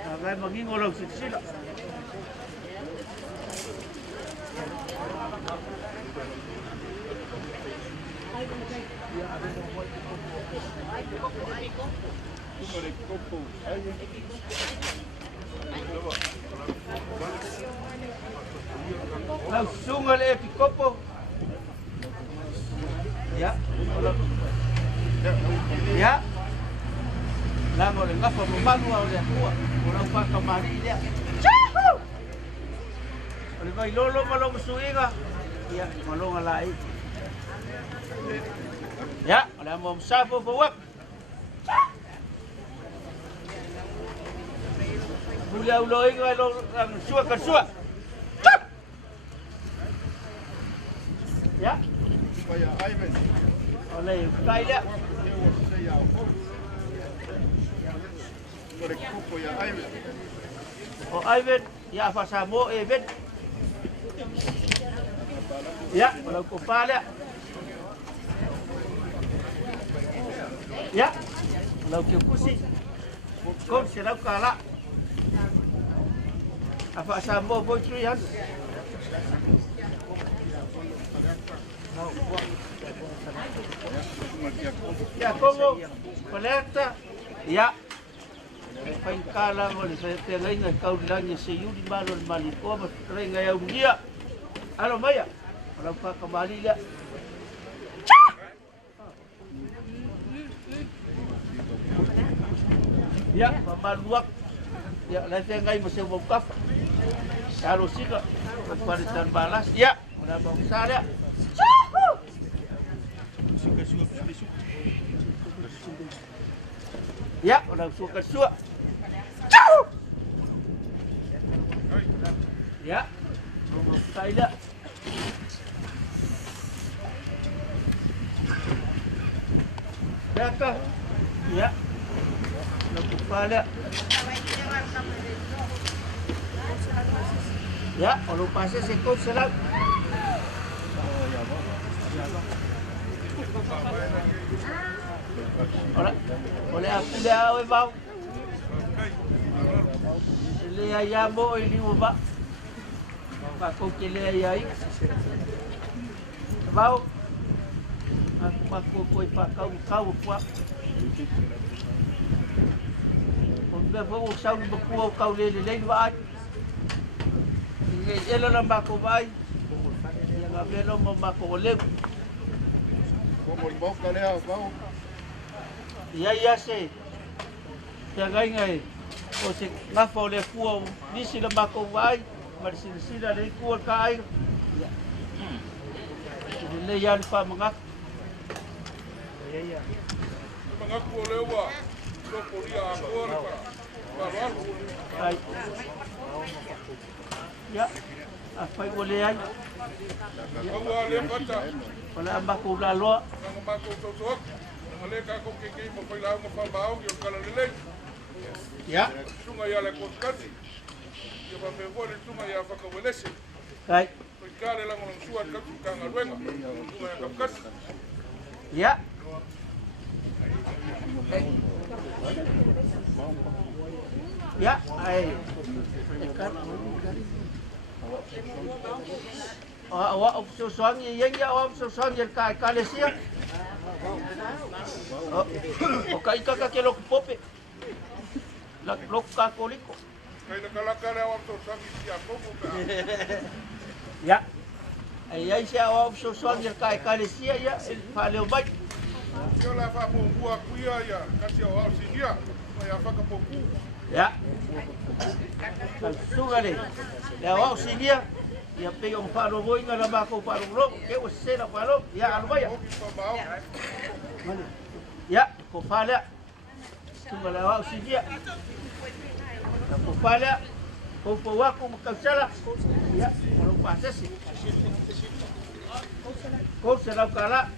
Agak magi ngolong sila. Lau sunga le pikopo. Ya. Ya. Lango le ngafa mamalu au le akua. Ora whakamari lea. Ole vai lolo malonga suinga. Ya, malonga lai. Ya, ole amo msapo po wak. Bulia uloi ngai lo sua ka sua. Ya. Kaya Ivan. Ole kai lea. Kore kupo ya Ivan. O Ivan, ya fa sa mo Ivan. Ya, kalau ko pala. Ya, kalau ke kusi. Kau serau kala. Apa sambo boy trian? Ya, como paleta. Ya. Pain kala ngol sa tengai ngai kau dilanya seyudi balon maliko mas renga ya dia. Alo maya. Kalau pa kembali dia. Ya, pemaluak. Ya, nanti ngai masih bokaf. Kalau sila paritan balas. Ya, mana bangsa dia. Ya, orang suka. Ya, saya dah. Dah ya, nak kepala. Ya, kalau pasal sekot serap. Oleh aku dah awal bau. Ile ayam bo ini ubah. Aku kile ayam. Bau. Aku koi pakau puak. Onde vou usar o buku kau lele vai. Ele não bako vai. Yang abelo membako leu. Como bau kale bau. Ya se. Jagai ngai. O se ngafo le fuo ni si le bako vai. Mar si le kuo kai. Le yan pa mangak. Ya. Mengaku lewa. Korea agora. Ai. Ya. Apa yang boleh ai? Kau ale pata. Kalau ambak ko lalo. Nang mako tosok. Ale ka ko kiki mo pailaw mo pa bau yo kala lele. Ya. Sunga ya la koskati. Yo pa me vole sunga ya fa ka welese. Ai. Kale la ngong suat ka ka ngalwenga. Sunga ya kapkas. Ya. Ya, ai. Awak susuan yang ya awak susuan yang kali siap. Oh, kai kakak kelok pope. Lak lok kakoliko. Kaya nakalakala awak tosok siya ko ko ka. Ya. Ai siya awak susuan yang kali siap ya, paling baik. Yo la fa mo bua kuya ya, kasi awak singia. Kaya fa ka poku. Ya. Sugale. Ya awak singia. Ya pegang paro boy ngala bako paro ro. Ke usela paro. Ya albaya. Ya, ko fala. Sugale awak singia. Ko fala. Ko wako makasala. Ya, kalau pasal sih. Ko serap kala.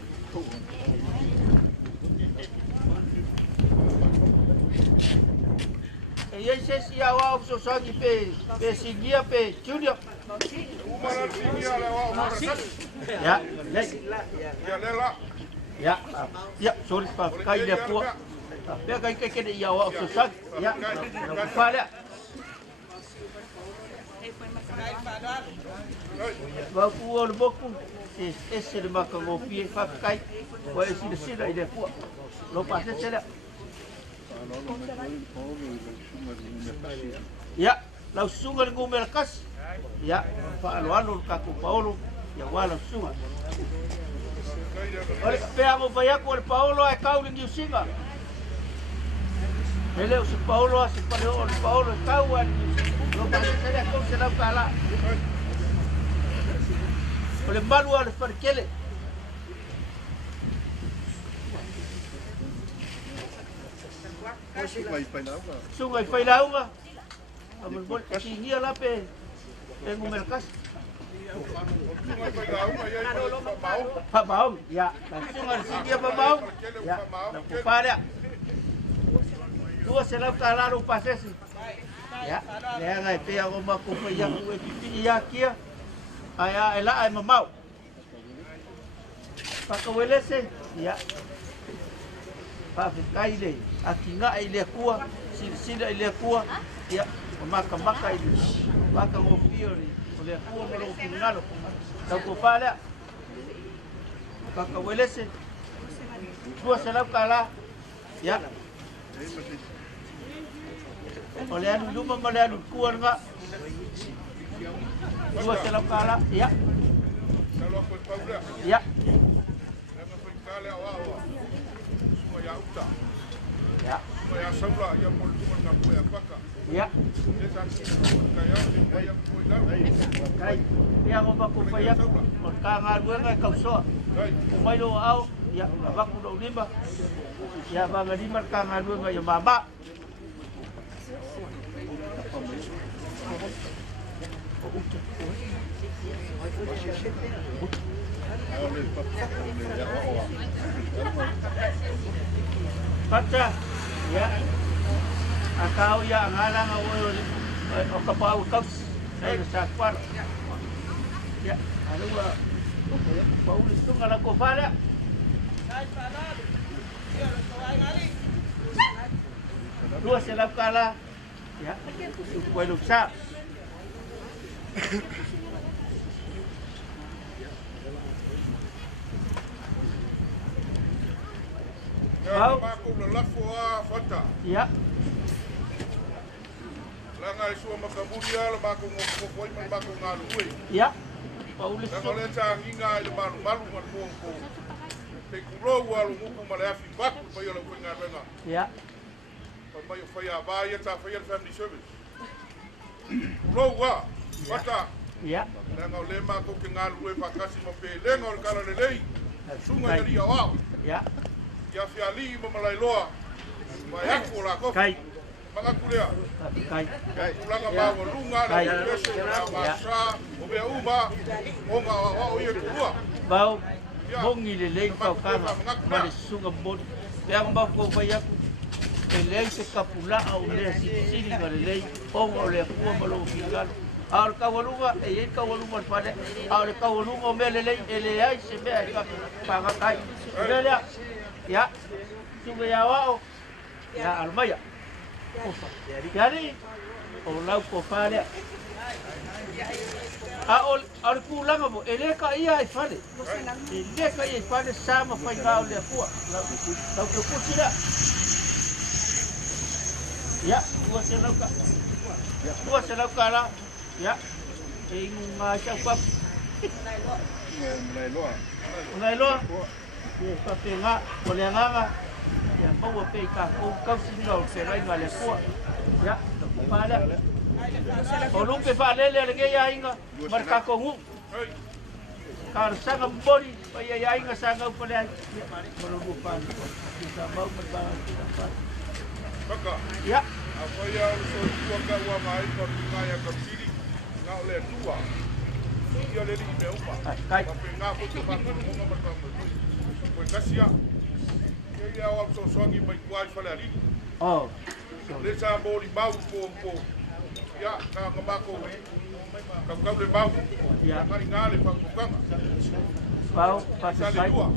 Ya sesi awak sosangi pe singia pe junior. Umara singia la awak umara. Ya, le. Ya lela. Ya, ya, sorry pa, kai dia puak. Dia kai kena ya awak sosangi. Ya, fala. Baku ol boku. Esse de macagopi fa kai. Wa esse de sida ide puak. Lo pasal sela. Ya, lau sungal ngumerkas. Ya, whaaloalo ka ko Paolo, ia wala sunga. Ole pea mo vai ako le Paolo ai kau le Singa. Ele o se Paolo se pare o le Paolo kau ai lo pa se ko se la kala. Ole malu ale farkele. Sungai Painaunga. Amun bol singia la pe tengo merkas. Pak Baum, ya. Langsung ada singia Pak Baum. Ya, pada. Dua selap kalaru pases. Ya, dia ngai pe aku maku pe yang ku pipi ya kia. Aya ela ai mamau. Pak welese, ya. Pak Kaile, akinga ile kuah, sila ile kuah. Ya, maka ile. Maka ngofiori. Oleh kuah melo pingalo. Tau ko pala. Kaka welese. Dua selap kala. Ya. Oleh anu luma oleh anu kuah enggak. Dua selap kala. Ya. Ya. Ya. Ya. Kai, dia mau baku payak, merkangan gue ngai kau so. Umai lo au, ya baku do lima. Ya bangga di merkangan gue ngai baba. Baca, ya. Akau ya ngalang awal kapau kau saya sakwar. Ya, ada lah. Paulus tu ngalang kau pada. Dua selap kala. Ya, kue luksa. Ya. Langai sua makaburia le bako ngopoi man bako ngalui. Ya. Paulus. Ngale cha nginga le malu man ko. Te kulo walu nguku male afi bako pa yo le kwinga renga. Ya. Pa mai fa ya ba ya ta fa ya family service. Kulo wa pata. Ya. Nga le mako ke ngalui pa kasi mo pe le ngol kala le lei. Sunga ya ria wa. Ya. Ya fi ali mo malai loa. Mai aku la ko. Kai. Maka kulia. Kai. Ulanga bawa lunga na yeso na masa obe uma onga wa oye tua. Bau bongi le lei kau kana mari sunga bon. Yang bau ko payak lei se kapula au le sini ngale lei onga le kuwa malo pingal. Al kawalunga e kawalunga pada al kawalunga mele lei ele ai se be ai panga kai. Ya. Sunga ya wao. Ya almaya. Jadi, orang kau faham. Al pulang apa? Eleka ia faham. Eleka ia faham sama faham oleh aku. Lau kau tidak. Ya, dua selap kala. Ya, ingin macam apa? Mulai loa. Ya, tapi enggak boleh enggak. Yang bawa peka kau singgau serai ngale kuat. Ya, pada. Kalau pepale le ya inga marka kongu. Kar sanga body paya ya inga sanga pale. Merupakan kita mau berbangun kita. Maka. Ya. Apa ya usul keluarga wa mai ko ngaya ko siri ngau le tua. Dia le di meuma. Kai. Tapi ngaku tu bangun mo berbangun. Ko kasia. Ya awak sosongi mai kuai falari. Oh. Le sa boli bau po. Ya ka ngamako. Kau le bau. Ya. Kali ngale pa bukanga. Bau pasal dua.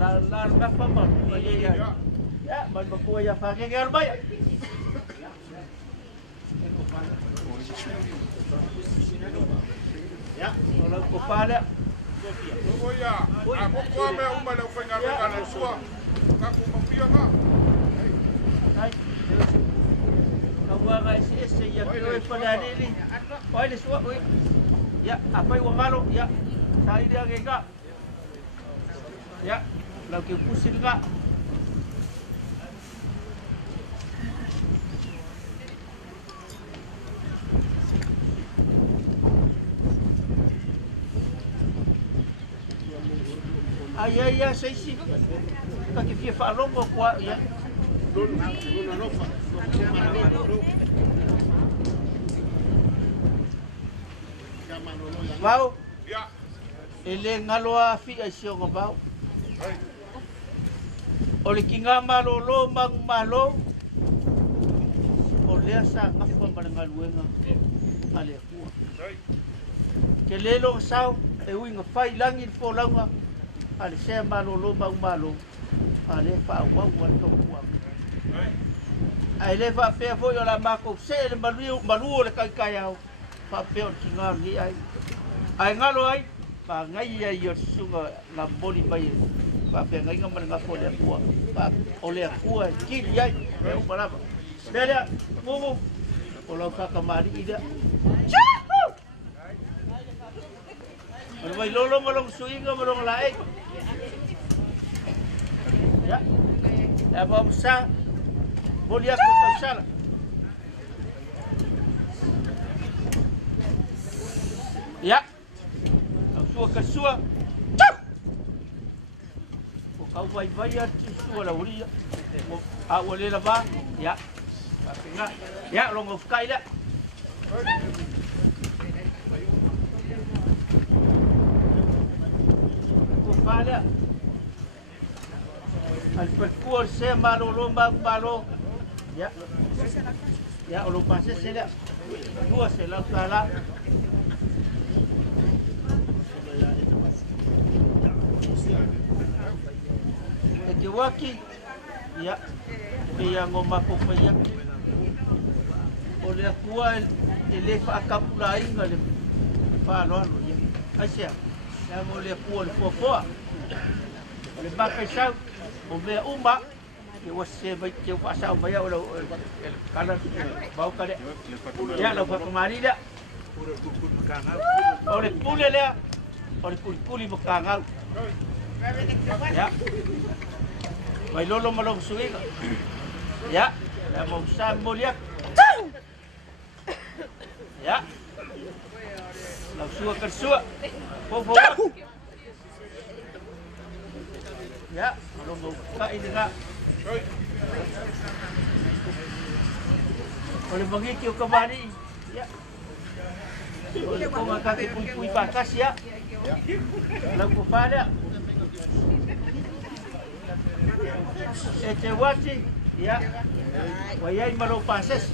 La apa pun. Ya. Ya, berbuat ya pakai gerbang. Ya, kalau kepala. Oh ya, aku kau me umma le fenga renga le sua. Kaku mapia ka. Hai. Kau wanga ese ya koi pada ni. Oi le suap oi. Ya, apa yang ngalo? Ya. Sai dia gega. Ya, lau ke pusin ga. Ai sei si. Ka ke fia fa longo kwa ya. Luna lofa. Mau. Ya. Ele ngaloa fi ai sio ngabau. Ole kinga malo mang malo. Ole sa ngafa baranga luenga. Ale ku. Ke lelo sao e winga fai langi fo langa. Ale se malo mang malo. Ale fa wa to ku. Ai le fa pe fo yo la mako se le malu le kai au. Fa pe o kinga ni ai. Ai ngalo ai pa ngai ia yo sunga la boli bai pa pe ngai ngam nga fo le ku pa ole ku ki ai e u para dele mumu o lo ka kamari ida bai lolo malong suinga malong lai ya ya bom sa boli aku tak salah ya Kasua. O kau vai ati sua la uria. A ole la ba. Ya. Pakinga. Ya longo fkai la. Ko fala. Al perkuor se malo lomba malo. Ya. Ya o lo pase se la. Dua se la kala. Ke waki ya ia ngoma ko ya ole akua ele fa kapulai ngale fa lo ya asia ya ole akua le fofo ole ba ka sa o me umba ke wase ba ke fa sa ba ya ole kala bau kale ya lo fa kumari da ole pule le ole kuli makanga ya Mai lolo malong suing. Ya, ya mau sambol ya. Ya. Langsung kersua. Fofo. Ya, malong ka ini ka. Oleh mengikir kembali. Ya. Oleh kau makan pui bakas ya. Lalu pada. Ece wasi ya wayai malo pases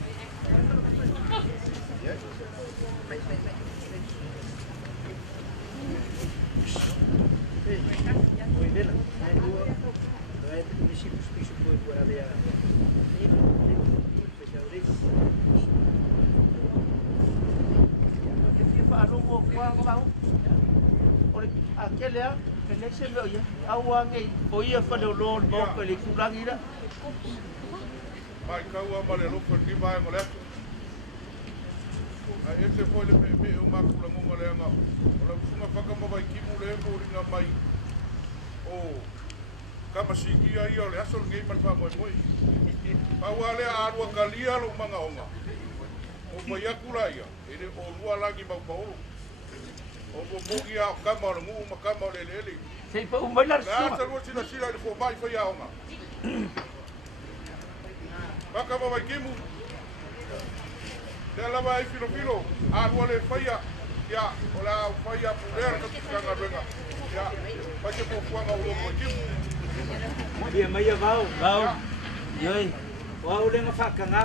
aquele é ele se vê ya awang ei boia fa do lo bo ko le kurang ida Mai kau amale lo for di mai mole. Ai ese foi le me o ma kula mo mole nga. Ola funga faka mo vai ki mule mo ringa mai. O kama siki ai ole asol ngai man pa mo moi. Pa wale a ru kalia lo manga onga. O mo ya kula ia. Ele o lua lagi mau paulo. O bogi a kama o mu ma kama le lele. sei pa umbalar Na sua ta lo sila sila le fo mai fa ya onga. Baka mo vai kimu. Dela vai filo a wale fa ya ya ola fa ya puder ka tukanga benga. Ya pa ke po fuanga o mo kimu. Dia mai vau yoi wa ule nga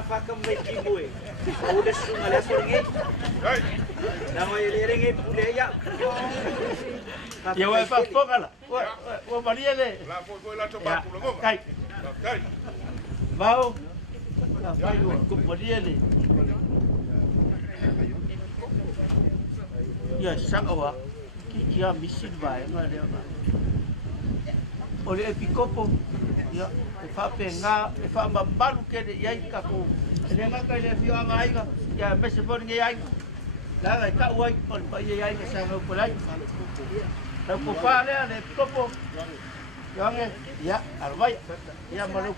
faka mai kimu e o ule sunga le sornge Ai, na mai le renge pule ya ya wa pa pokala wa maria le la fo la to ba pulo ngo. kai Kai. vau la fai ko maria le ya sakawa ki ya misin vai ma le ma o le epikopo ia e whapenga e whamamaru ke le iai kako e le ngaka i le whioanga aiga ia mese poni nge aiga laga i kau ai o le pai e aiga sa ngau kolai tau ko whalea le epikopo Yang ya arwai ya malau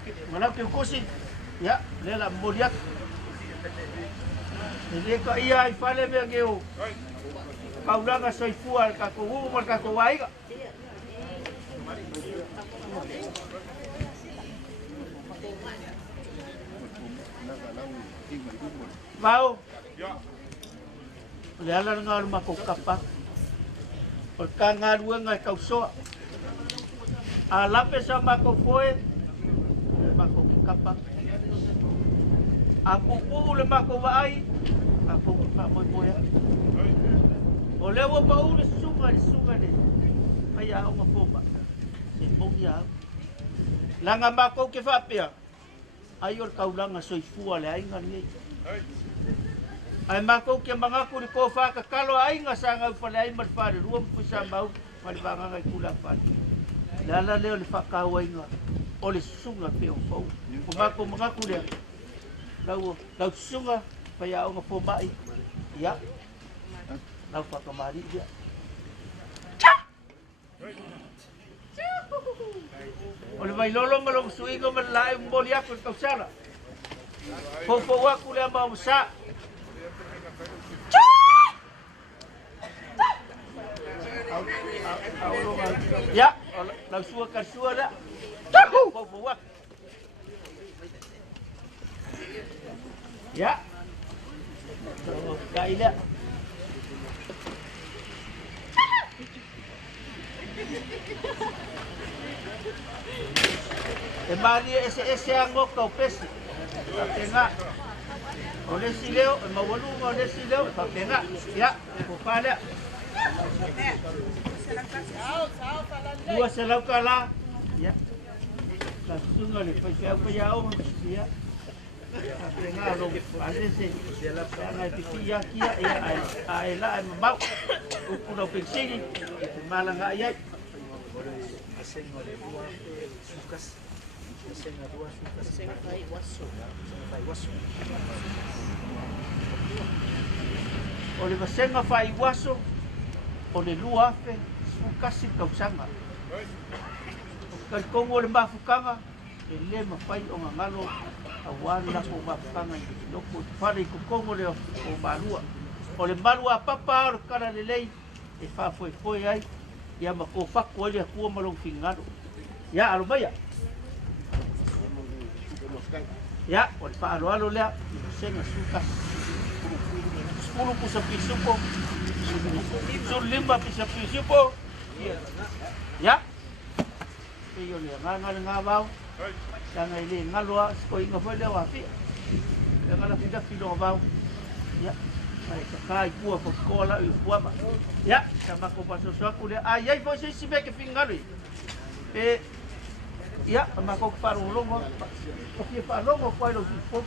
ke kusi ya lela moriak ini ko iya I fale me ngeu kaulanga soifua ka ko hu mar ka ko waiga mau lela ngal mako kapak o kanga ruanga kausoa alape sa mako foe mako kapa aku pu le mako vai aku pa mo moya o le wo pa u le sunga le mai a uma popa se pongia langa mako ke fapia ai or kaulanga soifua le ainga ni ai mako ke manga ku ko fa ka kalo ainga sanga fa le ai mar fa le ruam pu sa mau mal banga ngai kula fa Lala leo le whakawai ngā, o le sunga pe o whau. O mako mangaku lea, lau sunga, pai a o ngā pō mai, ia, lau whakamari ia. O le mai lolo malong suinga man lae mboli aku kau sara. Pōpō aku lea mau sa. Ya, lau sua ka sua dah. Kau buat. Ya. Dah ini. Emari ese angok kau pesi. Tengah. Oleh sileo, mawalu oleh sileo, tengah. Ya, kupala. Dua selau kala, ya. Langsung oleh payau ya. Tengah long ada sih. Jangan dikia kia ya. Ailah mau. Ukur dah pensini. Malang ayat. Oleh basenga fai waso. Oleh luafe sukasi kausanga. Kal kongo le mafukanga ele mafai o ngalo awana ko mafukanga loko fare ko kongo le o malua. Ole malua papa kara lelei e fa foi ai ia mako fakko ele ku malong fingado. Ya alubaya. Ya, ole fa alo le senga sukas. 10 ku sapisuko. Sur limba pisa pisipo. Ya. Iyo le nga bau. Yang ini ngalua ko inga fole wa fi. Yang ala fida filo bau. Ya. Ai kai ku ko kola u kuama. Ya, sama ko paso aku le ai foi si be ke fingalo. Ya, sama ko parulongo. Ko fi parulongo ko lo fi.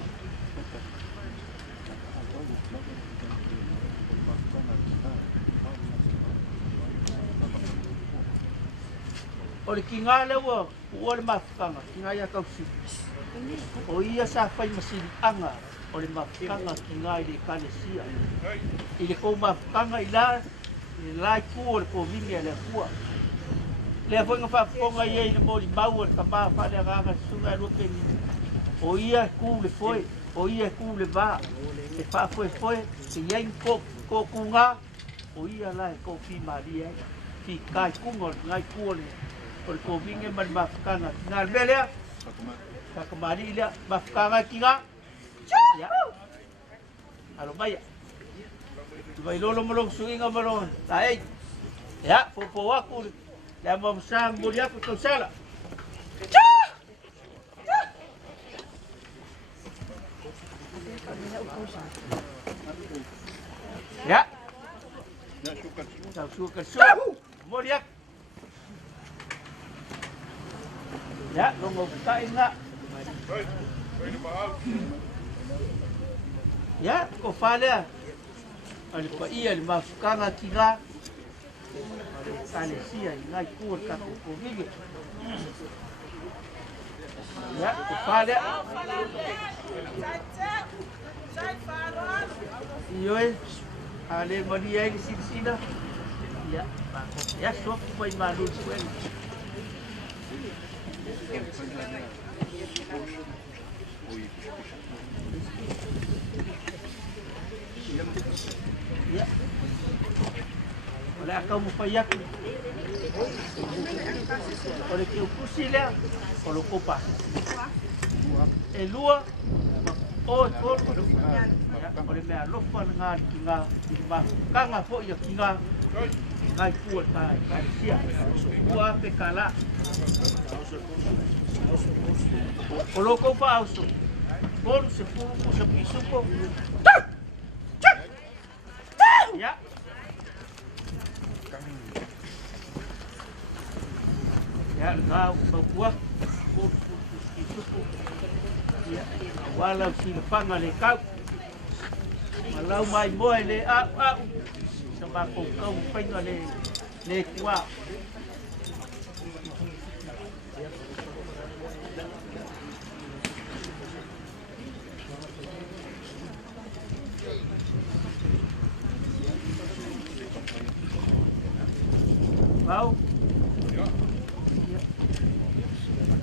Ole kinga lewa, ole mafukanga, kinga ya kausi. O ia sa fai masiri anga, ole mafukanga kinga ile kalesia. Ile ko mafukanga ila ku ole ko vinga le kua. Le foi nga fafonga ia ile mori mau ole kama fa le ranga sunga lo ke. O ia ku le foi, o ia ku le va. E fa foi, se ia ko kunga. O ia la ko fi maria. Fi kai kunga ngai ku ole. Ol ko vinge man mafukanga ngal belea ka kemari dia mafukanga kinga ya alo baya bai lolo molong suinga molong tai ya popo aku la mom sang mulia ku sala ya suka mulia ya, longo kain nga. Ya, ko fale. Ali pa iya li mafukanga kinga. Kalesia ngai kur ka ko vige. Ya, kepala. Yoi, ale mani ai sini. Ya, ya sok pai malu suen. Ya. Oleh akau mupayak. Oleh que eu cozinha, colocou pá. Elua, o por, oleh me alofa ngan kinga, kinga, kanga fo ya kinga, ngai kuat kai, kai sia, kuat pe kala. Colocou pá auso, por se fu se pisuko. Ya. Ya, kau buat itu ya, walau silpang ale kau, walau mai moe le sebab kau pengen le kuat. Mau?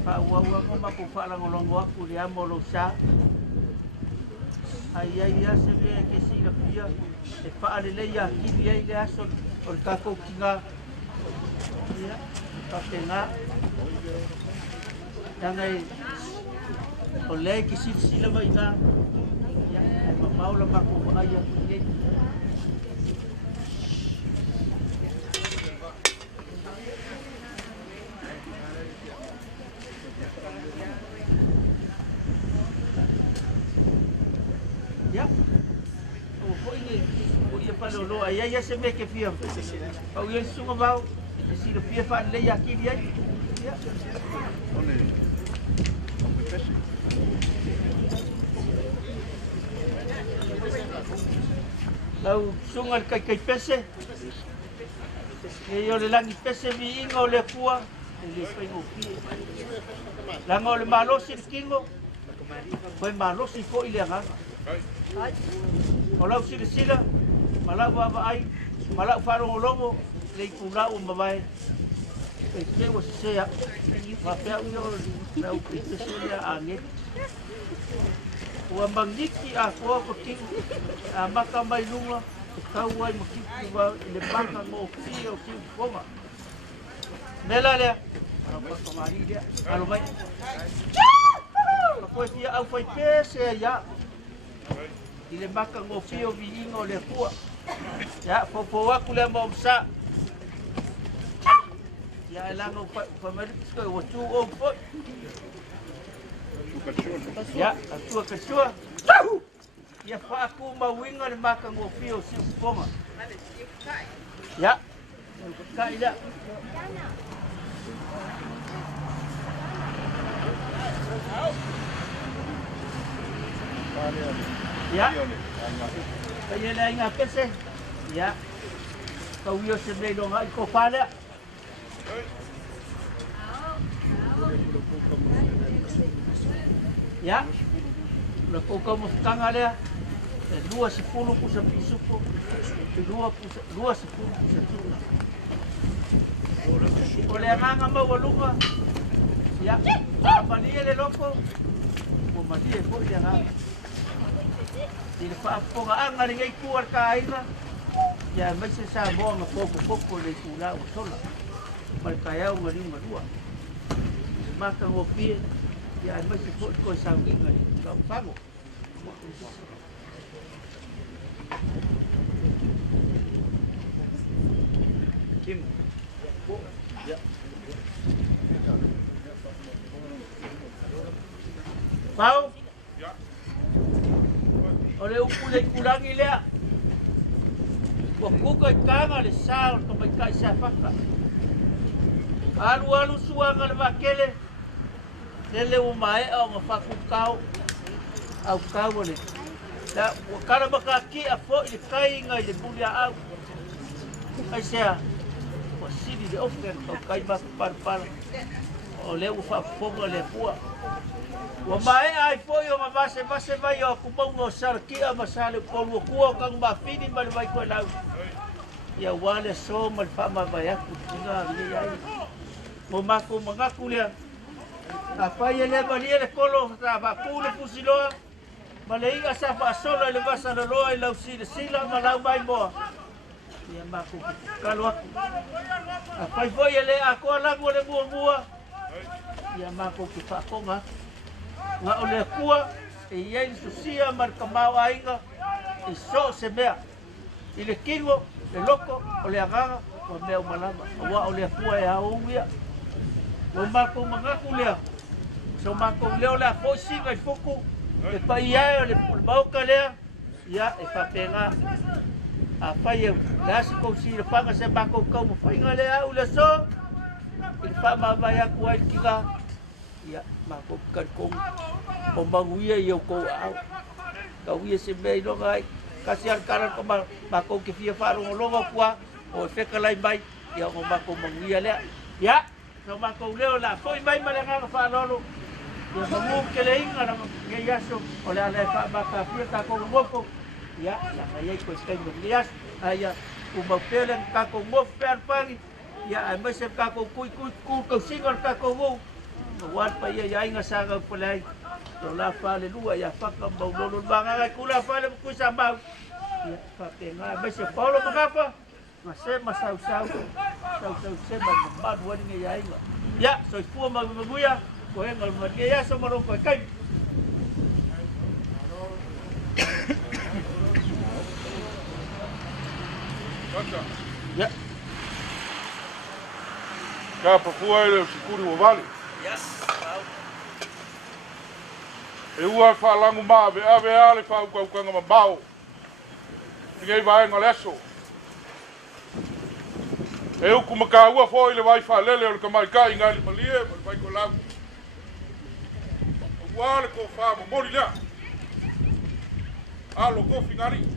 Pak uang ko makufa lang ulong aku dia mau sa. Ayah sebe ke sila pia. E pa ale ya kini ya son or kako kinga. Ya, patenga. Dangai oleh ke sila mai na. Ya, mau la maku ayah ni. Ya. Oh, kok ini? Oh, ia pada lo ayah ya se me ke fia. Oh, ia sunga bau. Si le fia fa le ya ki dia. Ya. Lau sunga kai pese. Yo le langi pese vi ingo le fua. Le pengo ki. Lango le malo sin kingo. Foi malo si ko ile nga. Kalau sila, malah bapa ai, malah farung lomo, lei pulau babai. Itu was saya, bapa uyo, lau itu saya angin. Wambang diki aku pergi, makan bayi lunga, kau ai mungkin juga lebakan mau pergi, pergi koma. Nela dia, apa kemari dia, kalau baik. Kau dia au fai pese ya. Ile maka ngofio viingo le kuwa ya popo waku le momsa ya elango pamerisko watu ofo ya atua kachua ya fa aku mawinga le maka ngofio si poma ya kai ya ya, kaya na nga kasi, ya, kauyo sa bedo nga iko pala. Ya, napukaw mo sa tangal ya, 2.10 po sa piso po, 2.10 po sa piso. Ole nga mawalunga, ya, kapaniya le loko, pumaliya po niya nga. Tidak apa ang ngaringay kuwar kain na. Ya may sasabo ang poko-poko na ikula o sola. Malkayaw ngaring madua. Maka ngopi, ya may sipot ko sa ngingay. Kapago. Kim. Ya. Pau. Oleh ukulay kulangi lea. Wakukai kanga le sao to mai kai sa faka. Alu suanga le makele. Lele umai au mafaku kau. Au kau le. Da wakala makaki afo le kai ngai le bulia au. Ai sea. Wasidi de ofen to kai mak par. o le uwhaafonga le pua. Wa mai ai foi o mavase vai o kumongo sarkia masale polu kua kang mafini mal vai ko lau. Ya wale so mal fama vai aku tinga li ai. Mo mako mangaku le. Apa ye le bali le kolo ta ba pulu pusilo. Malaiga sa fa solo le basa le loa lau sila malau mai mo. Ya mako kalau aku. Apa foi le aku lagu le bua. Ya mako ki fa konga. Nga ole kua e iei susia markamau ainga e so se mea i le kingo, le loko o le agaga o mea umalama awa o le kua e au ia o mako mangaku lea so mako leo la fo singa i fuku e pa iai o le mauka lea ia e whapenga a whai e lasi kou si le whanga se mako kau mo whainga lea u le so i le whamawai aku ai kinga ia mako karkong o manguia i o kou au. Kau ia se mei longa ai. Kasi ar karan ko mako ke fia wharungo longa kua o wheka lai mai ia o mako manguia lea. Ia, so mako leo la foi mai malanga whanolo. Ia mamu ke le inga na nge yaso o le alai whamaka fia kako ngofo. Ia, la ngai ko skai mo yas. Ia, umapele kako ngofo pean pangi. Ia, ai mai se kako kui kau singal kako ngofo. Wan pa ia inga sanga pulai to la fale lua ya faka maulolo banga kula fale ku sambau ya fapenga bese paulo mangapa masema sau se mamad wani ya inga ya so fu maguya ko engal madia ya so maro ko kai ya Ka papua ele sikuri o vale. yes E ua whaalangu maa ve ave ale whaukanga mambao. Ngei vai ngaleso. E uku maka ua fo ile vai whaalele o le kamai kai ngai le malie, o le vai ko lau. O ua le ko wha mamori lea. Alo kofi ngari.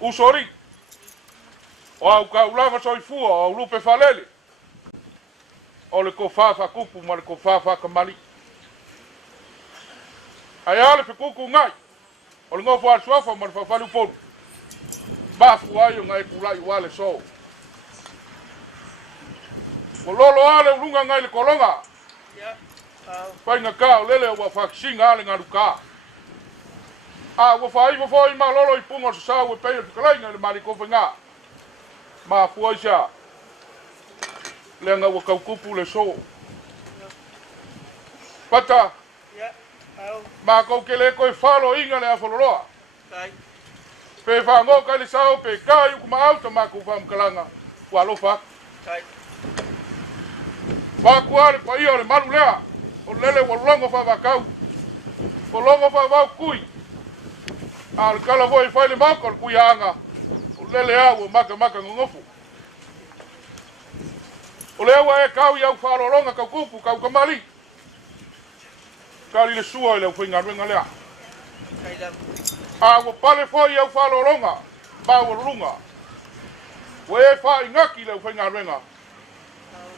Usori. O au ka ulava soifua o au lupe whaalele. O le ko wha whakupu ma le ko wha whakamali. Ai ale pe kuku ngai. O le ngofo al sofa ma fa falu pon. Ba fu ai ngai kulai wale so. O lolo ale lunga ngai le kolonga. ya Pai nga ka o lele wa fa singa ale ngaruka. A wa fa i foi ma lolo i punga sa o pe le kalai ngai le mari ko nga. Ma fu ai ja. Le nga wa ka kupu le so. Pata ma ko kele ko falo inga le afoloroa kai pe fa ngo ka le sao pe kai ku ma auto ma ku fam kalanga wa lo fa kai ba ku ale pa io le malu lea o lele wa longo fa va kau o longo fa va kui al kala voi fa le ma ko ku yanga o lele a o maka ngofu o le wa e kau ya fa lo longa ka kupu ka kamali kali le sua le foi ngarwenga lea kai la a wo pale foi au fa loronga ba wo lunga we fa ingaki le foi ngarwenga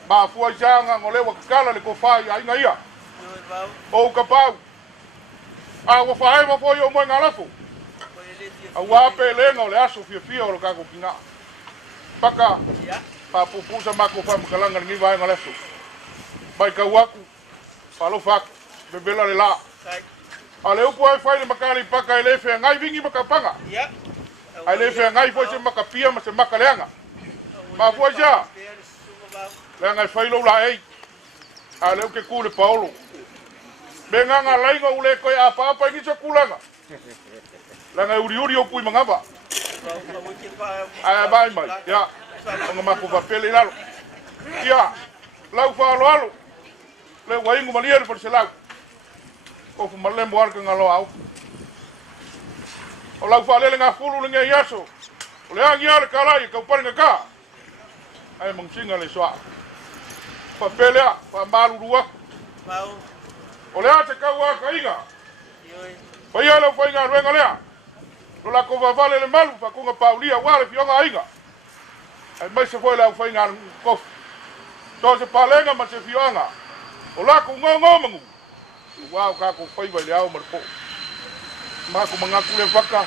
ba fu janga ngole wa kala le ko fa ai nga ia yo bau o ka pau a wo fa ai mo foi o mo ngalafu ko le a wa pe le ngo le aso fia o ka ko kinga paka ya pa pupu sa mako fa mkalanga ni vai ngalafu bai ka waku palo fa bebela le la kai ale upo ai fai le makali paka ele fe ngai vingi makapanga ya ale fe ngai fo se makapia ma se makaleanga ma fo ja le ngai fai lo la ei ale ke kule paulo benga nga lainga ule ko ya apa ni se kulanga la ngai uri o pui mangaba ai bai mai ya nga mako va pele lalo ya lau fa lo le waingu malier por se lau o fu malembo arka ngalo au o lau fa lele nga fulu le ngai yaso o le angi ale kalai ka upar nga ka ai mong singa le soa fa pelea fa malu rua bau o le ate ka wa ka inga yo fa ia le fa inga renga lea lo la ko va vale le malu fa kunga paulia wale fionga inga ai mai se foi la fa inga kof to se palenga ma se fianga o la ko ngongo mangu wa ka ko fai vai leao mar po ma ko manga ku le faka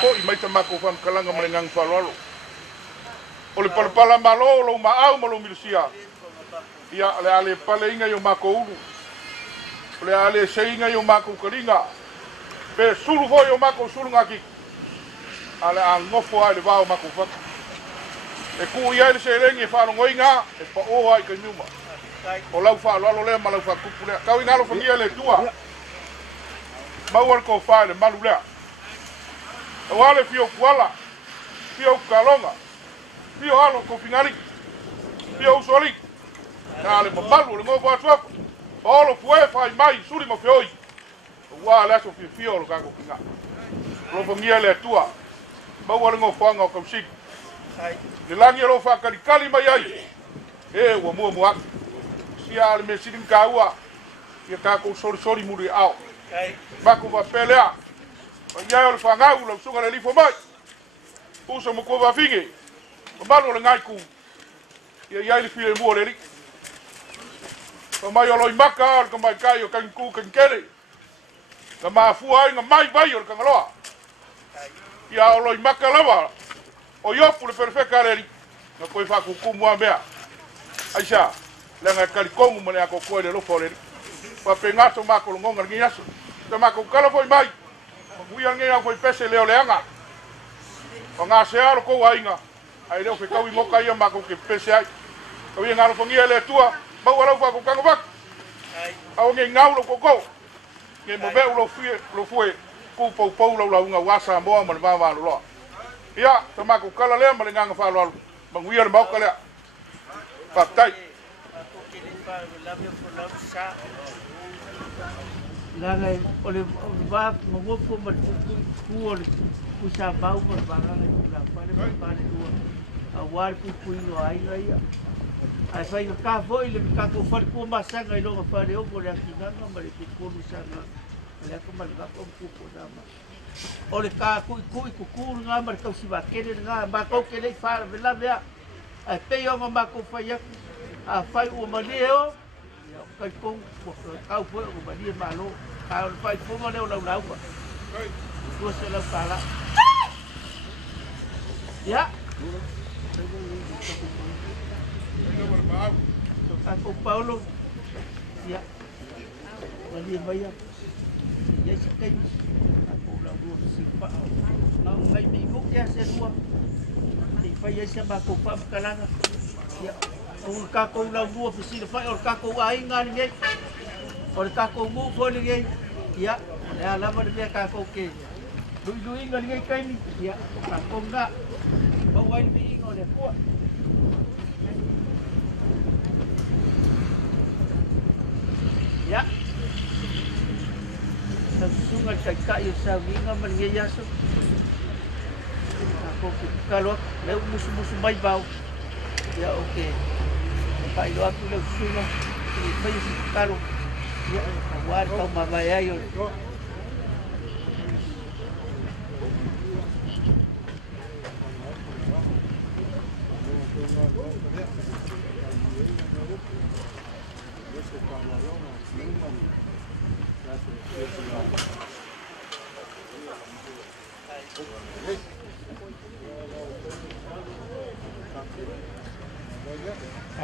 ko I mai tama ko fam kalanga ma ngang falolo o le pala malo lo ma au ma lo milisia ia le ale paleinga yo ma ko ulu le ale seinga yo ma ko kalinga pe sulu vo yo ma ko sulu ngaki ale angofo ale va ma ko faka e ku ia le serengi fa lo ngoinga e pa o ai ka nyuma o lau fa lo le ma lau fa kupu le ka winga lo fangia le tua ma war ko fa le malu le o wale fio kuala fio kalonga fio alo ko fingali fio soli ale ma malu le mo ba twa o lo fue fa mai suri mo fioi o wale so fio lo ka ko finga lo fangia le tua ma war ngo fa ngo ko sik le langi lo fa kali mai ai e wa mo sia le mesin kaua ia ka ko sori muri ao ma ko va pelea ia o fa ngau lo sunga le lifo mai uso mo ko va finge o malo le ngai ku ia le file mo le ri o mai o lo imaka ko mai kai o kan ku kan kere ka ma fu ai nga mai vai o kan loa ia o lo imaka lava o yo pu le perfecta le na ko fa ku mo ambea aisha lenga kalikongu mole ako ko le lo fole pa pengato ma ko ngonga ngi yaso to ma ko kala foi mai mo ia ngi foi pese le oleanga o nga se aro ko wainga ai le fe kawi mo kai ma ko ke pese ai ko ia ngalo fongi le tua ba wala fa ko kango bak au ngi ngau lo ko ngi mo be lo fue ku po lo nga wasa mo ma va lo ia to ma ko kala le ma nga fa lo ba ngi ma ko le pa tai Langa ole va mo fo ma ku ole ku sa ba mo ba nga la pa le dua a war ku no ai ai ai fai ka foi le ka ko fa ku ma sa nga lo fa le o ko le akina no ma le ku sa nga le ko ma ga ko ku na ma ole ka ku nga ma ka si ba ke nga ba ko ke le fa la vea ai pe yo ma ko fa ya a fai o maleo kai kong kau foi o mali malo ka fai fo maleo lau ko se la sala ya ko Paulo ya mali vaya ya se kai ko la do si pa na ngai mi ko ke se dua ti fai ese ba ko pa kalanga ya o kako la dua pisina fai o kako ai ngani ngai o kako mu fo ni ngai ya ya la ma de kako ke lui ngani ngai kai ni ya kako nga ba wai ni ngo le ko ya sunga kai sa vinga man ngai ya so kako kalau le musu mai bau ya okay Pak Ilo aku le sunga ni kalau ya awal kau mamaya yo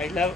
I love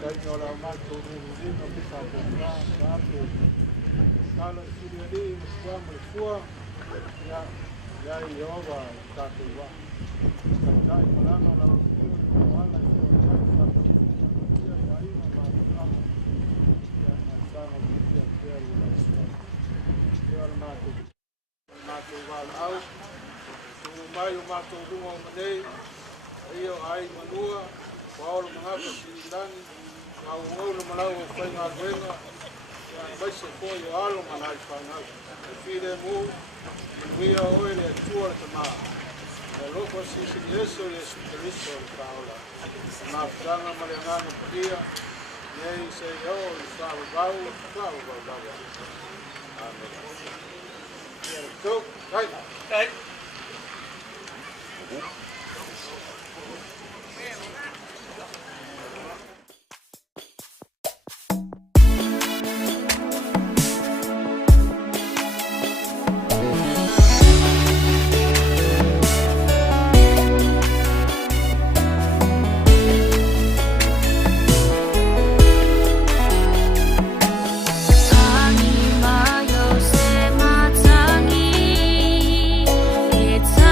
Dai ola mato rino kita pura sabe. Kalau sudah di semua ya ya yoga satu wa. Kalau malam lalu wala itu satu ya ya ini malam ya sama dia dia ya mato wal au mai mato dungo mane iyo ai manua Paulo mangapa silani au ngolo malau foi na venga vai se foi alo manai fana fide mu via oile tua tama logo si yeso yeso cristo Paula na franga mariana dia nei se yo sabe bau amen to kai It's a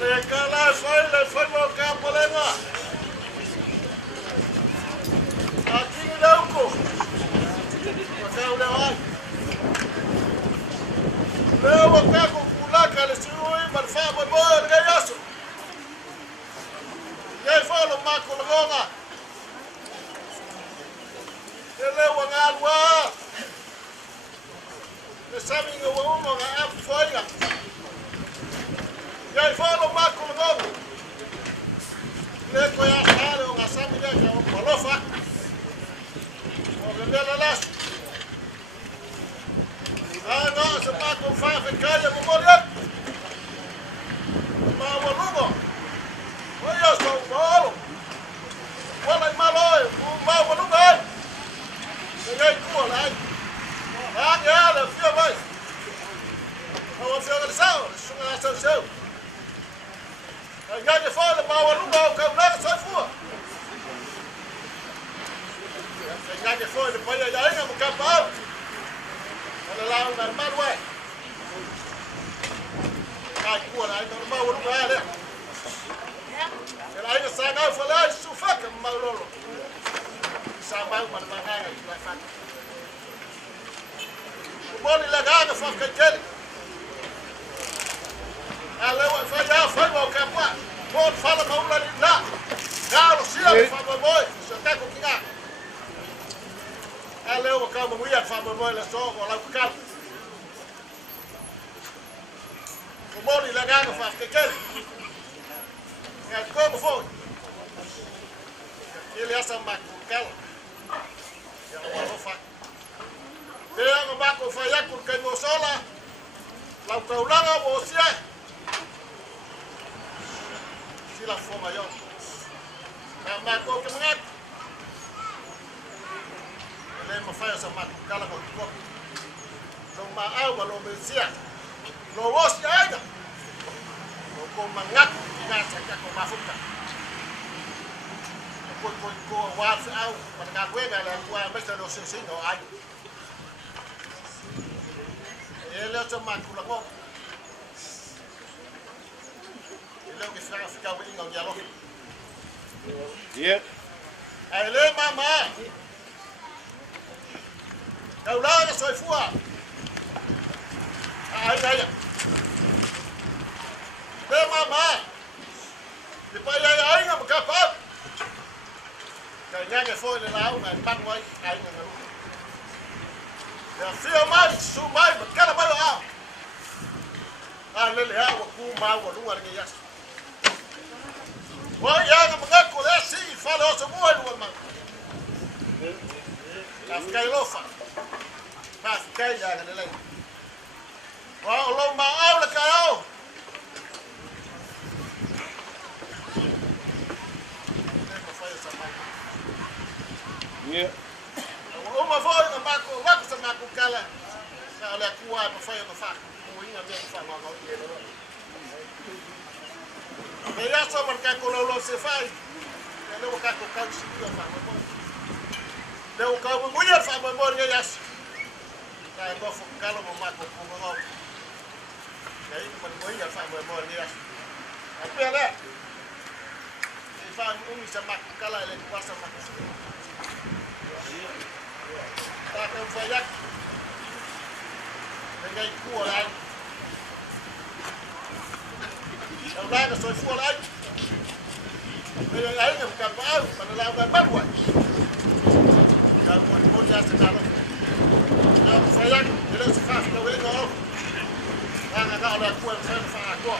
Le kala foi mo campo lenga. Aqui não co. Você o lewai. Leo wakako kulaka le siui marfa mo mo ngayaso. Yai falo mako longa. Ele wangalwa. Le sami ngo mo nga afu foiga. Yai falo mako longa. Le ko ya falo nga sami ya ya molofa. O vendela las. Ah, no, se va con fa en calle mo morir. Ma wo lugo. Oye, so bolo. Wala malo, ma wo lugo. Ngay ko lai. Ah, ya, le fio vai. O fio del sao, sunga sao sao. Ya de fora ma wo lugo, ka na sai fu. Ya de fora de pai ya ainda mo capao. Wala lang normal way. Kahit kuha na ito naman, walang kaya. Kaya na sana wala sufak ang maulolo. Sama yung manangangan. Kumon ilagay ang fakakeli. Alawa, faya mo kapwa. Mon fala maulan na. Galo siya, famamoy. Sa tako kinga. Alawa ka mamuyan, famamoy la so, walang kakal. Kumon ilagay ang fakakeli. Nga como foi? Ele essa macukela. Ya não fa. Dia ngabako faya kun kay mo sola. Lau kaulanga mo siya. Sila forma yo. Na mako ke mangat. Ele mo faya sa macukela ko ko. So maaw lo mesia. Lo was ya ida. Ko mangat ngasa ka ko mafuta. Ko wafi au matakakwega la kwa mesa lo sisino ai. Ele to makula ko. Ele que fica winga o diálogo. Yeah. Ele mama. Kau la soy fua. Ai. Le mama. Depois aí não capaz. Ganhar que foi lá o pan vai aí não. Já fio mais, su mais, cara vai lá. Ah, ele é o cu mal, o lugar que já. Vai já não me conhece, fala o seu olho, mano. Já fiquei louca. Mas fiquei já nele. Vai o logo mal aula caiu. Yeah. Uma voz na maco, vai com maco cala. Na olha cua, não foi no faco. O inha mesmo fala mal dele. E já só marcar com o lo se faz. Ele o caco cau se viu fa mo. Deu o cau mulher fa mo e já. Tá igual calo mo maco com o. E aí quando mulher fa mo e já. A pele. E fa se maco cala ele passa maco. Ta không phải dắt cái gây cua lại đầu ra là sôi phua lại bây giờ ấy làm cầm áo mà nó làm ra bắt hoài giờ muốn ra sẽ ra đâu giờ phải dắt để lên pha đâu đấy không đang là gạo là cua phải pha cua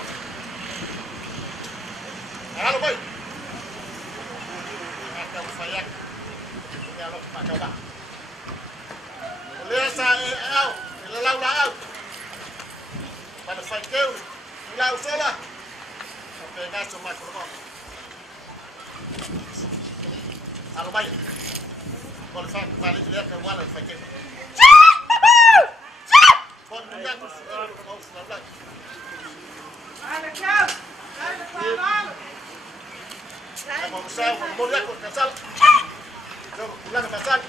alo bay cầm phải dắt nghe nó phải các bạn Lê sa ao, là lau lá. Mà nó phải kêu, lau số là. Về ngay số mặt của con. Alo bay. Con phải lấy cái cái qua là phải kêu. Con đừng ra con làm lại. Ai là kêu? Ai là con đó? Ai mà sao muốn ra con cảnh sát. Rồi, cũng là cảnh sát.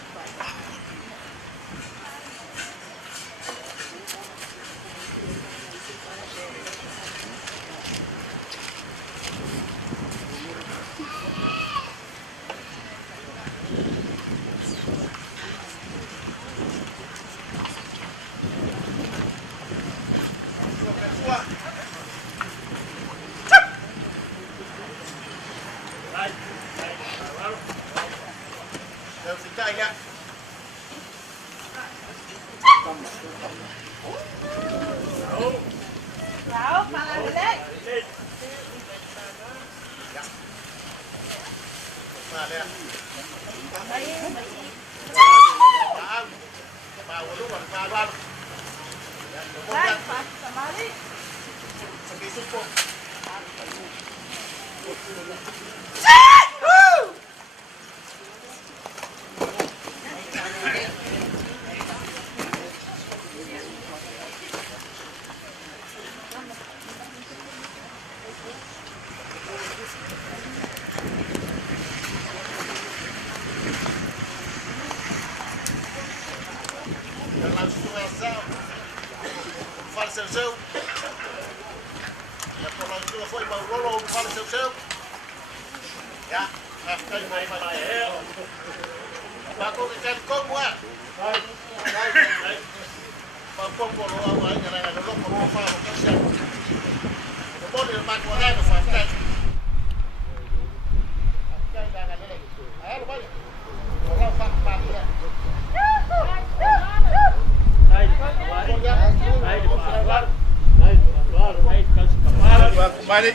Mari.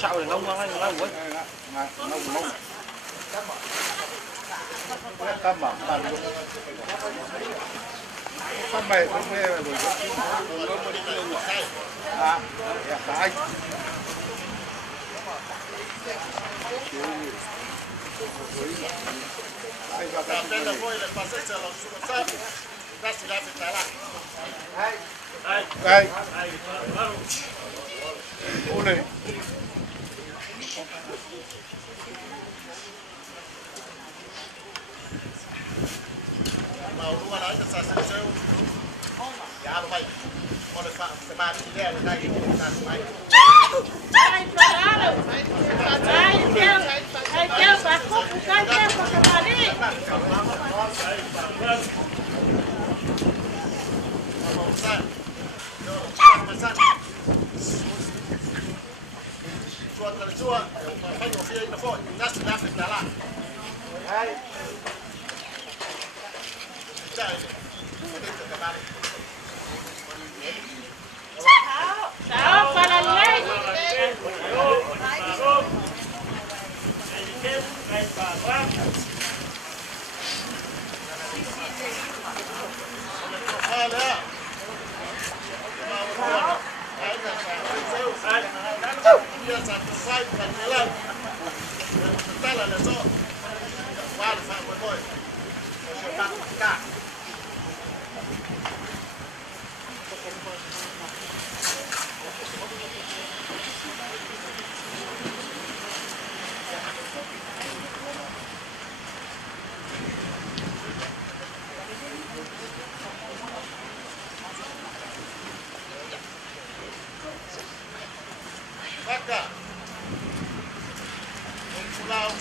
Sao thì nông quá. Tâm mà không mày không nghe rồi à phải đây ô này mau dua lagi tersasar saya ya apa baik oleh Pak Semari dia lagi kita mai Ciao, para lei.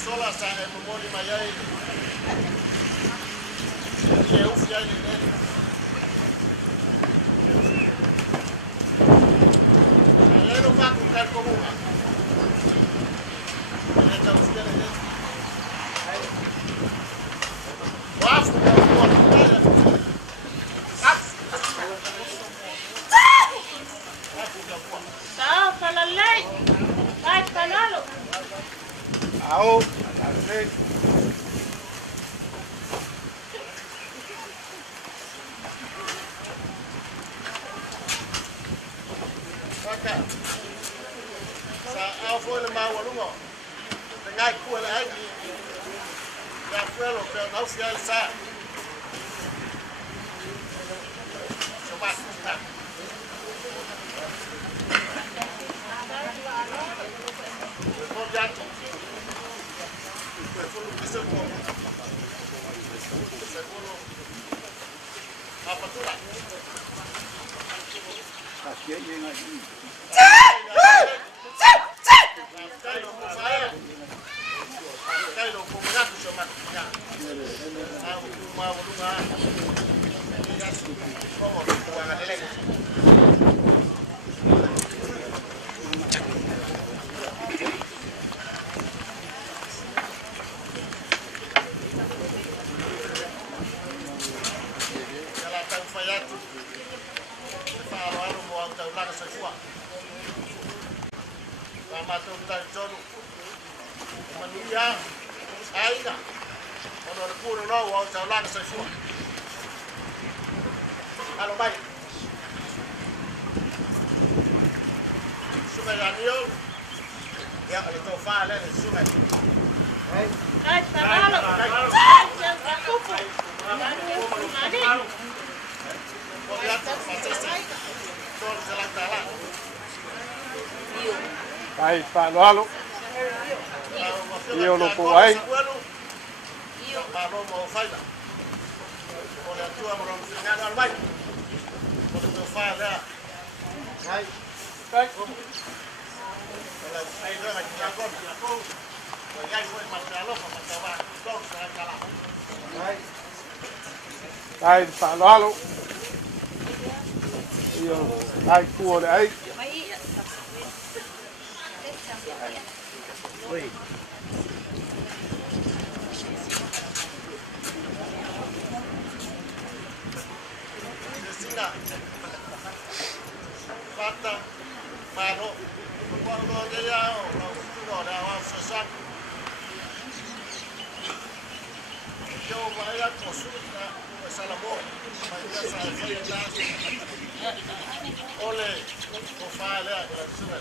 Sola sa e memori mai ai. Eu fui ali nele. Aí não vai com cara comum. Ele tá os dele nele. Wafu kwa kutaya. Ciao, para lei. Vai, canalo. Ao, Saka. Sa ao foi le mau đúng không? Ngai cua là anh. Ya fue lo que no se alza. Ai, falalo. Io lo puoi. Dai, falalo. Io, dai, cuore, dai. Fatta, Maro, quando andiamo, io vai a consulta, Salamo, ole, o fare la sua.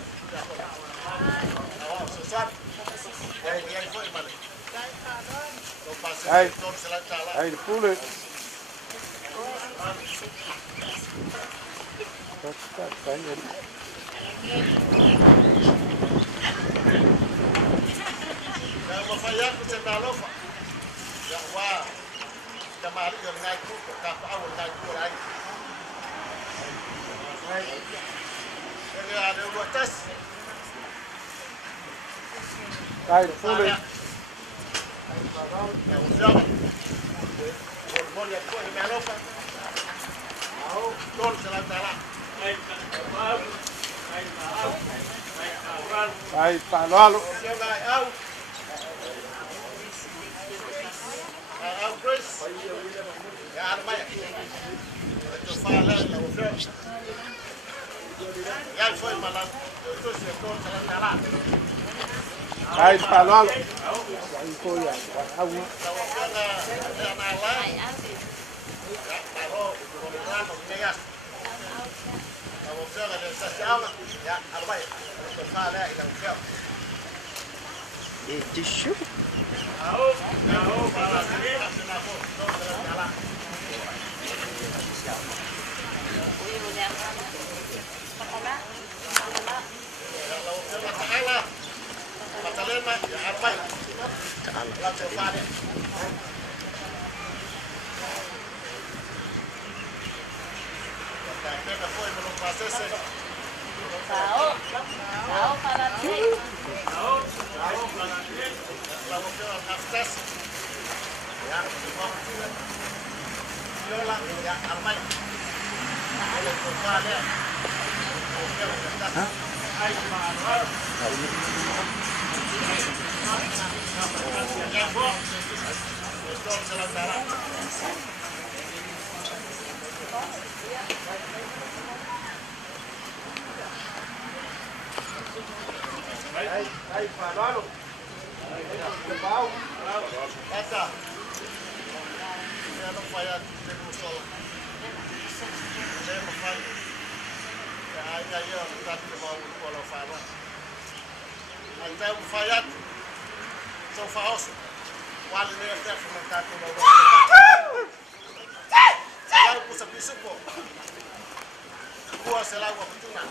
Hey, de poelen. Dat zijn je. Hey, de poelen. Aí, falalo. Aí, falalo. Aí, foi tissue. Aí, parado. Pau. Essa. Eu não vai a devolução. Não vai. Aí eu tá de mal com o fala. Até o falhado. São falsos. Quase nem é ferro no taco do Isupo. Kuwa selawa kutuna.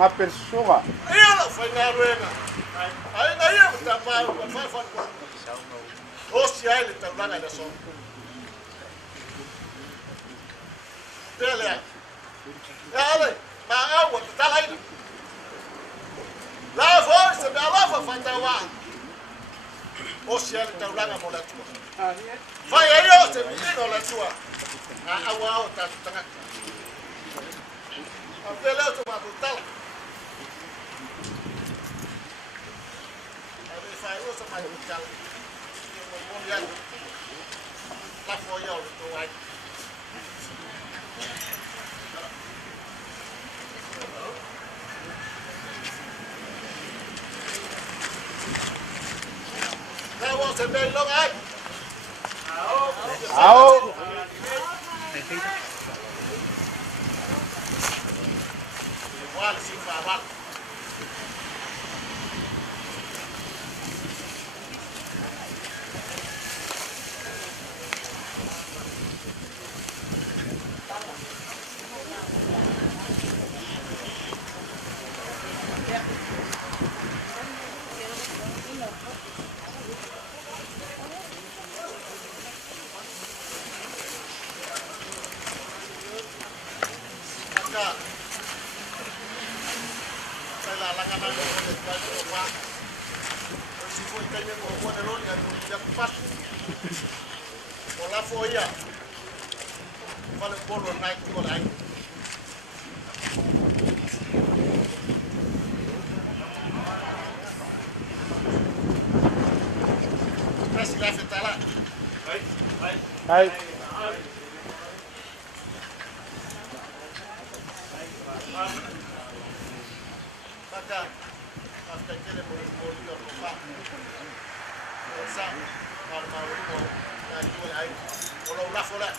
Uma pessoa. Ela foi na arena. Aí daí eu estava Osia ele estava lá na só. Dele. Ela, mas a outra tá lá ainda. Lá foi, se me alava fantawa. o sia le taulanga mo le tua vai ai o se pino le tua a awa o ta tanga a pele o ma tala a ve fai o se mai tala mo ya la fo yo to ai se ve lo ai ao igual si fa mal Hai. Maka hasta que le murió el papá. Esa normal ko na tuwa ay wala wala wala.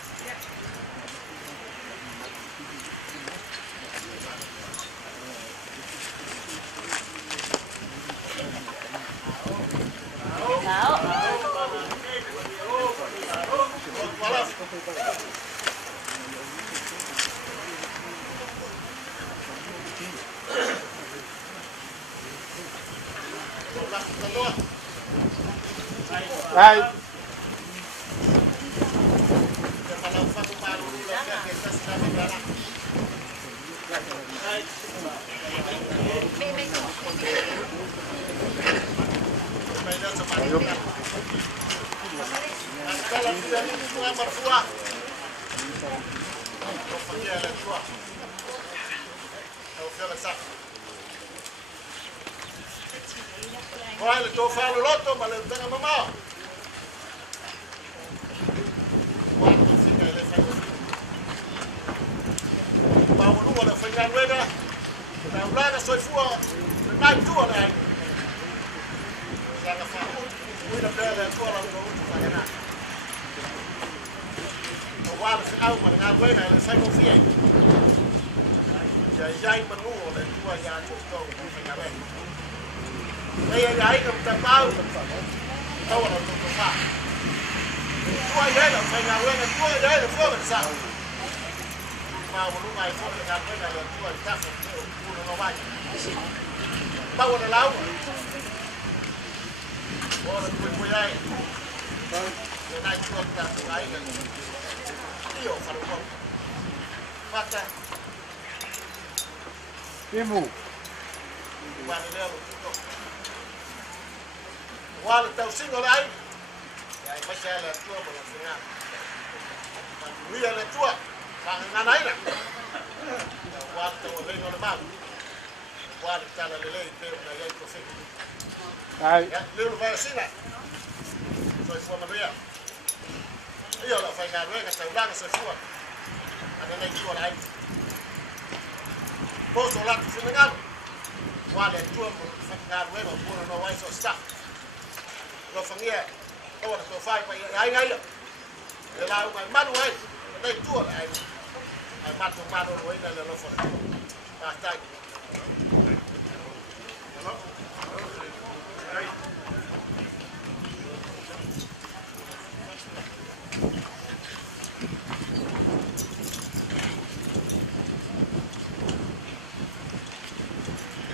Hai. Olha, estou falando loto, mas eu tenho a mamãe. Quando fica ele faz assim. Bao lúc mà phải ngang lên đó, làm ra là soi phua, nai chua này. Ra là phảiui đập đây là chua là nó phải cái nào. Qua là phải ao mà ngang lên này là phải có phi. Giờ dây mình ngủ là chua nhà chua đâu phải ngang lên. Đây là cái cầm tầm bao, đâu là tụi phá. Chua đấy là phải ngang lên, chua đấy là phua mình sao? Mà một lúc này phua mình ngang lên này là chua chắc là chua nó bay. Bao là lâu. Bố là chua đây. Cái này chua ta cái điều phải không? Phát ra. Cái mù. Qua đây là qua là tàu sinh ở đây, mấy xe là chua một lần nữa, mà bây giờ là chua, bằng ngàn ấy nè, qua tàu lên nó bao, qua được cha là lên kêu là gây có sinh, Hai. lưu về sinh này, rồi phun mà bây giờ là phải ngàn với cái tàu đang sợi phun, anh này chua này, bố số lát xin nó ngăn, qua để chua một phần ngàn với mà phun nó quay sợi sắc. Rồi phẳng nghe, đâu là tôi phai phải ai ngay được, để làm cái mắt rồi, đây chua lại, ai mắt trong mắt rồi này là nó phải, à tay,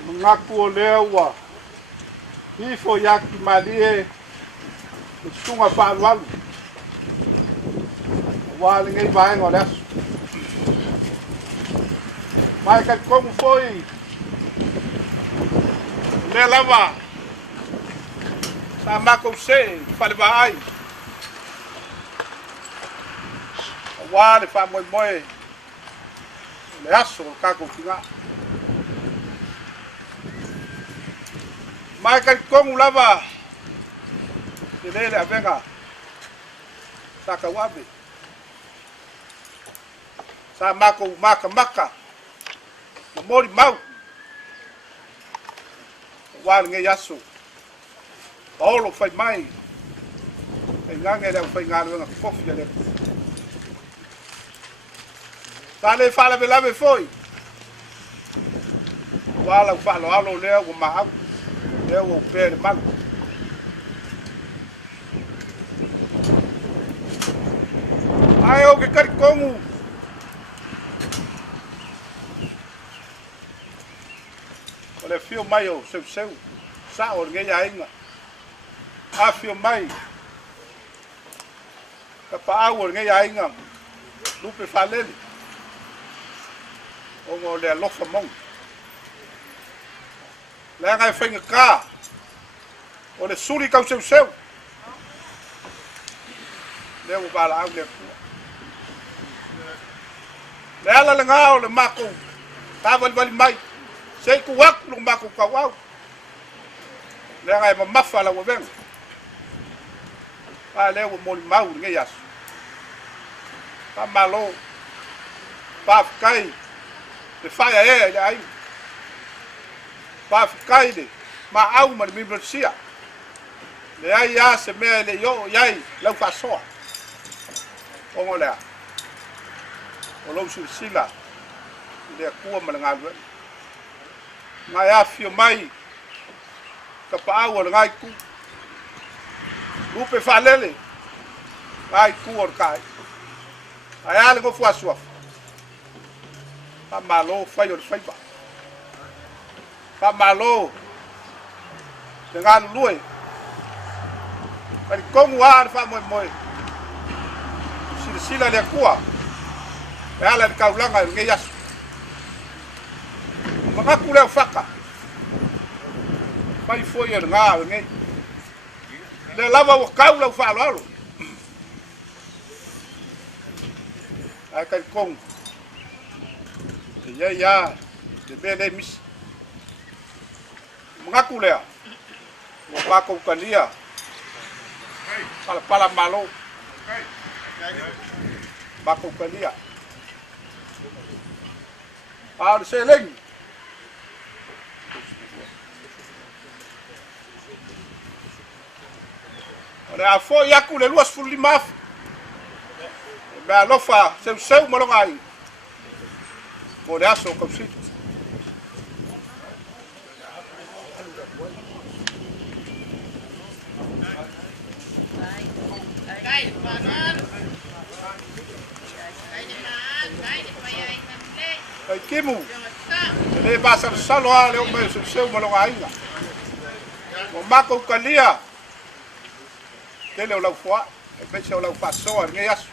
Mengaku lewa. Hifo yaki malie. Sunga whalualu. Wale ngai vai ngō lesu. Mai kai kongu foi. Le lava. Sa mako se fale vai. Wa le fa moi. Le aso ka ko kinga. Mai ka kongu lava. Le avenga. Sa ka wabe. Sa mako maka. Mori mau. Wal nge yaso. Olo fai mai. E ngange le fai ngalo nga fofi le. Tale fala be lave foi. Wala falo alo le o ma. Le o pe mal. Ai o que cari como le fio mai o seu sa o nge ya inga a fio mai ka pa o nge ya inga lupe falele o mo le lo famong le nga fenga ka o le suri ka seu le o bala au le ala le nga o le mako ta val mai sei ku wak lu mako ka wau le ngai ma mafala wo ben a le wo mol mau nge yas pa malo pa kai le faya le ai pa kai de ma au ma mi brosia le ai ya se me le yo yai la fa so o ngola o lo su sila le ku ma ngal ngai afio mai ka pa o ngai ku lupe falele ngai ku or kai ai ale go fua sua pa malo fai or fai pa malo dengan lui pa como ar fa moi sila le kuwa ala ka ulanga nge yas makaku le faka mai foi er nga nge le lava o kau la fa lo ai ka kong ya de bele mis makaku le o pa ko kalia pala malo bako kalia ar seleng ora fo yaku le luas fulimaf ba lofa seu molongai mo le aso ko sit ai kimu le pasa salo ale o me seu molongai mo mako kalia tele o lau foa e pese o lau pasoa nge yasu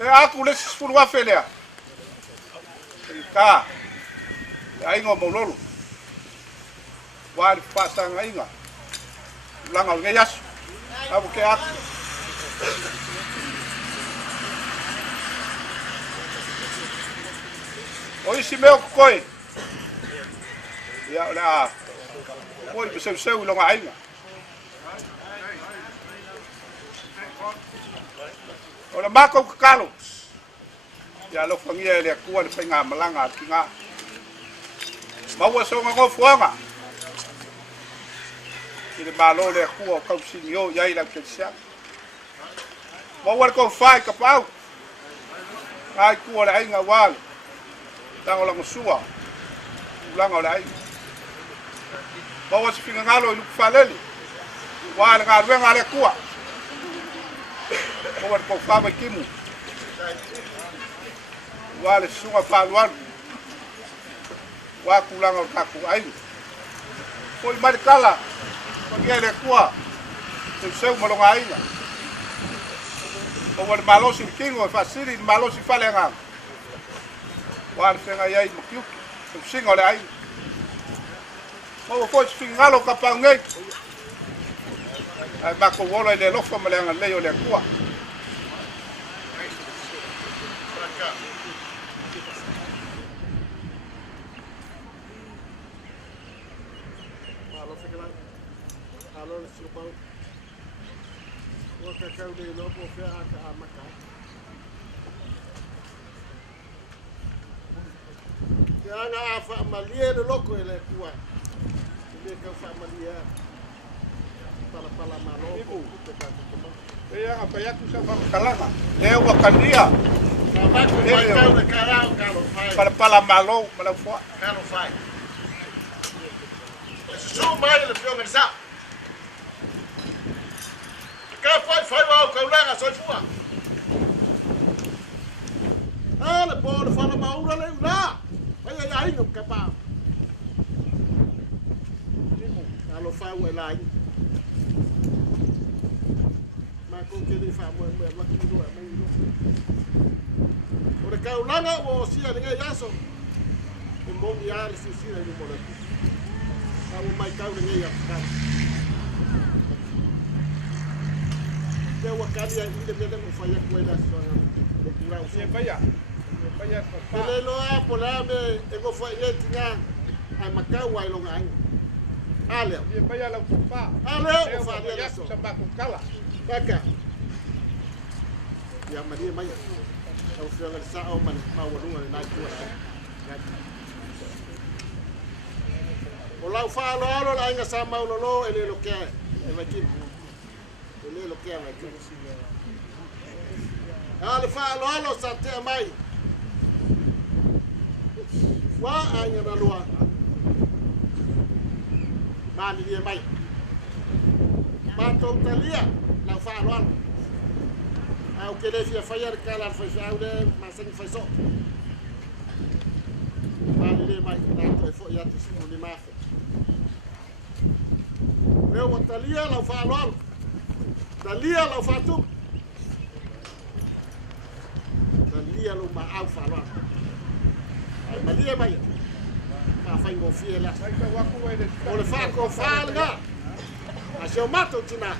e aku le sifurua felea e ka e ainga o maulolo wari pasanga inga langa o nge yasu abu ke aku o isi meo koe ia la oi peseu longa ainga ora mako kakalo ya lo fangia le kua le penga malanga kinga maua songa ngo fuanga ile malo le kua ka sinio ya ila ketsia maua ko fai ka pau ai kua le ainga wal tango la sua langa le ai maua singa ngalo lu falele wal nga le kua o ko fama kimu wale sunga falwan wa kulanga kaku ai foi marcala porque ele kua seu malonga ai o wal malo sin kingo fasiri malo si falenga wa fenga ai mkiu singa le ai O ko fingalo ka pa ngai. Ai ba ko wola le lofo ma le ngai o le kua. Ana afa malia de loco ele tua. Ele que fa malia. Pala malo. Ia apa ya ku sa ba kalanga. Le wa kandia. Ba ko vai tau de carao calo fai. Pala malo, mala fo. Calo fai. Esse sou mais ele pio mersa. Que fai o caulanga só fua. Ah, le pode falar maura le lá. Ai não quer pá. Alo fa o lai. Mas com que ele fa mo mo ma ki do mo do. Ora ka ulanga o sia de yaso. E mo ya le si de mo le. Ka o mai ka de ya ka. Te wa ka dia inde me mo fa ya ko la so. De kura o Ia pa ya. Ele lo a polame e go foi ele tinha ai macau ai lo ngai. Ale. Ia pa ya la pa. Ale o fa dia so. Sa ba ku kala. Kaka. Ya mari mai. O fio ga sa o man ma wo lunga na ku ai. O la fa lo la nga sa ma lo ele lo ke. E vai ki. Ele lo ke vai ki. Ale fa lo sa te mai. Wa anya na lua mani dia mai mato talia la fa loan au que devia fallar cala foi jaude mas sem foi só mani dia mai na foi ya tu simo de mafe eu talia la fa loan talia la fa tu talia lo ma au fa loan Malia mai. Fa fai mo fiela. O le fa ko fa nga. A se o mato tina.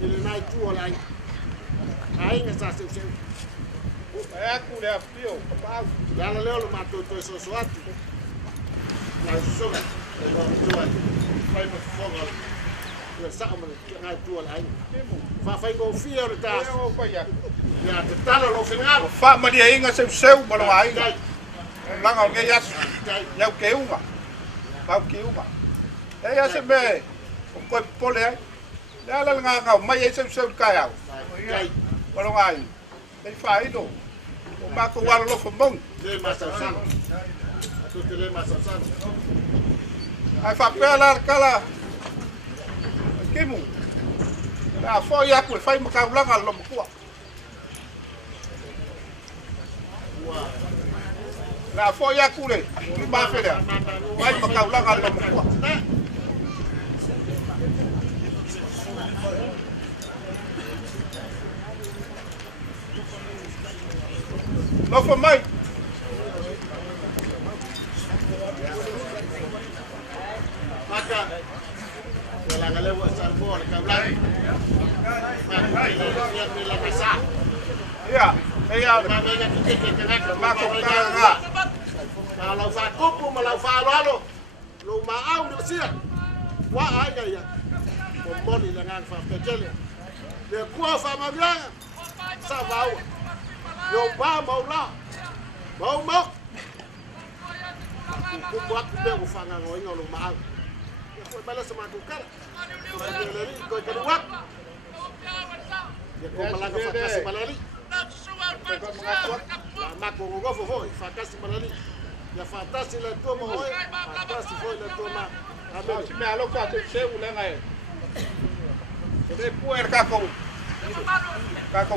Ele nai tu o lai. Ai nga sa se se. É ku le pio, pa. Ya la leo lo mato to so so atu. La so. E lo tu ai. Fai mo fogo. Le sa mo ngai tu o lai. Fa fai mo fiela ta. Ya te talo lo fingalo. Fa ma dia inga se seu ma lo ai. Langa nge yas. Ya ke uma. Ba ke uma. E ya se me. Ko pole ai. Ya la nga mai e se ka ya. Ma lo ai. Dei fa ido. O ma ko wala lo fo mon. Le masa san. Tu te le masa san. Ai fa pela kala. Kimu. La fo ya ku fai ma ka langa lo mo ku. La fo ya kule, ni ba fere. Mai ma ka ulanga lo mo. Lo fo mai. Maka. Wala ngale wa salbo ka ulanga. Maka la pesa. Ya, ya. Ma ko ka kalau fa kupu malau fa lalo lo maau ni sia wa ai ya mo moni la ngang fa pekele de kwa fa ma bia sa va yo ba maula mau mo ku buat be ku fa ngang ngoi lo maau ya ko bala sama ku kala ko ke wa ya ko malaga fa kasi balali ma ko go fo fa kasi balali ya fantasi le toma hoy fantasi foi le toma Ame si me alo ka te se u lenga e. Se puer ka ko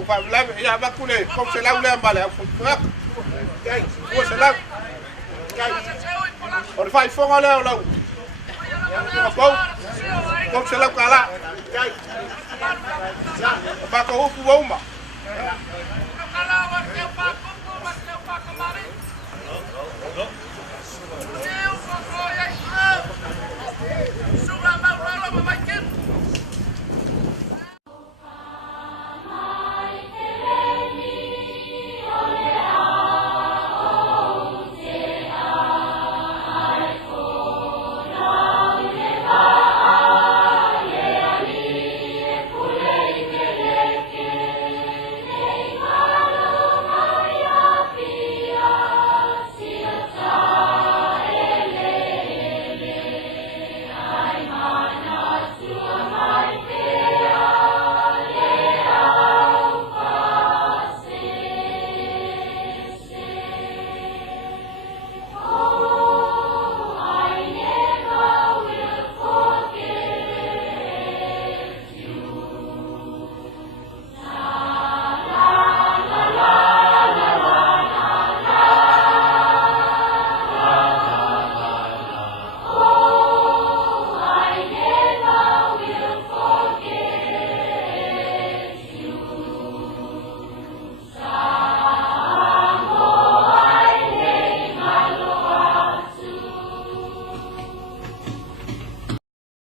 fa la ya ba kule ko se la u le mbale fu frak. Kai, ko se la. Kai. Or fai fonga le o la. Ko se la ka la. Kai. Ba ko fu uma.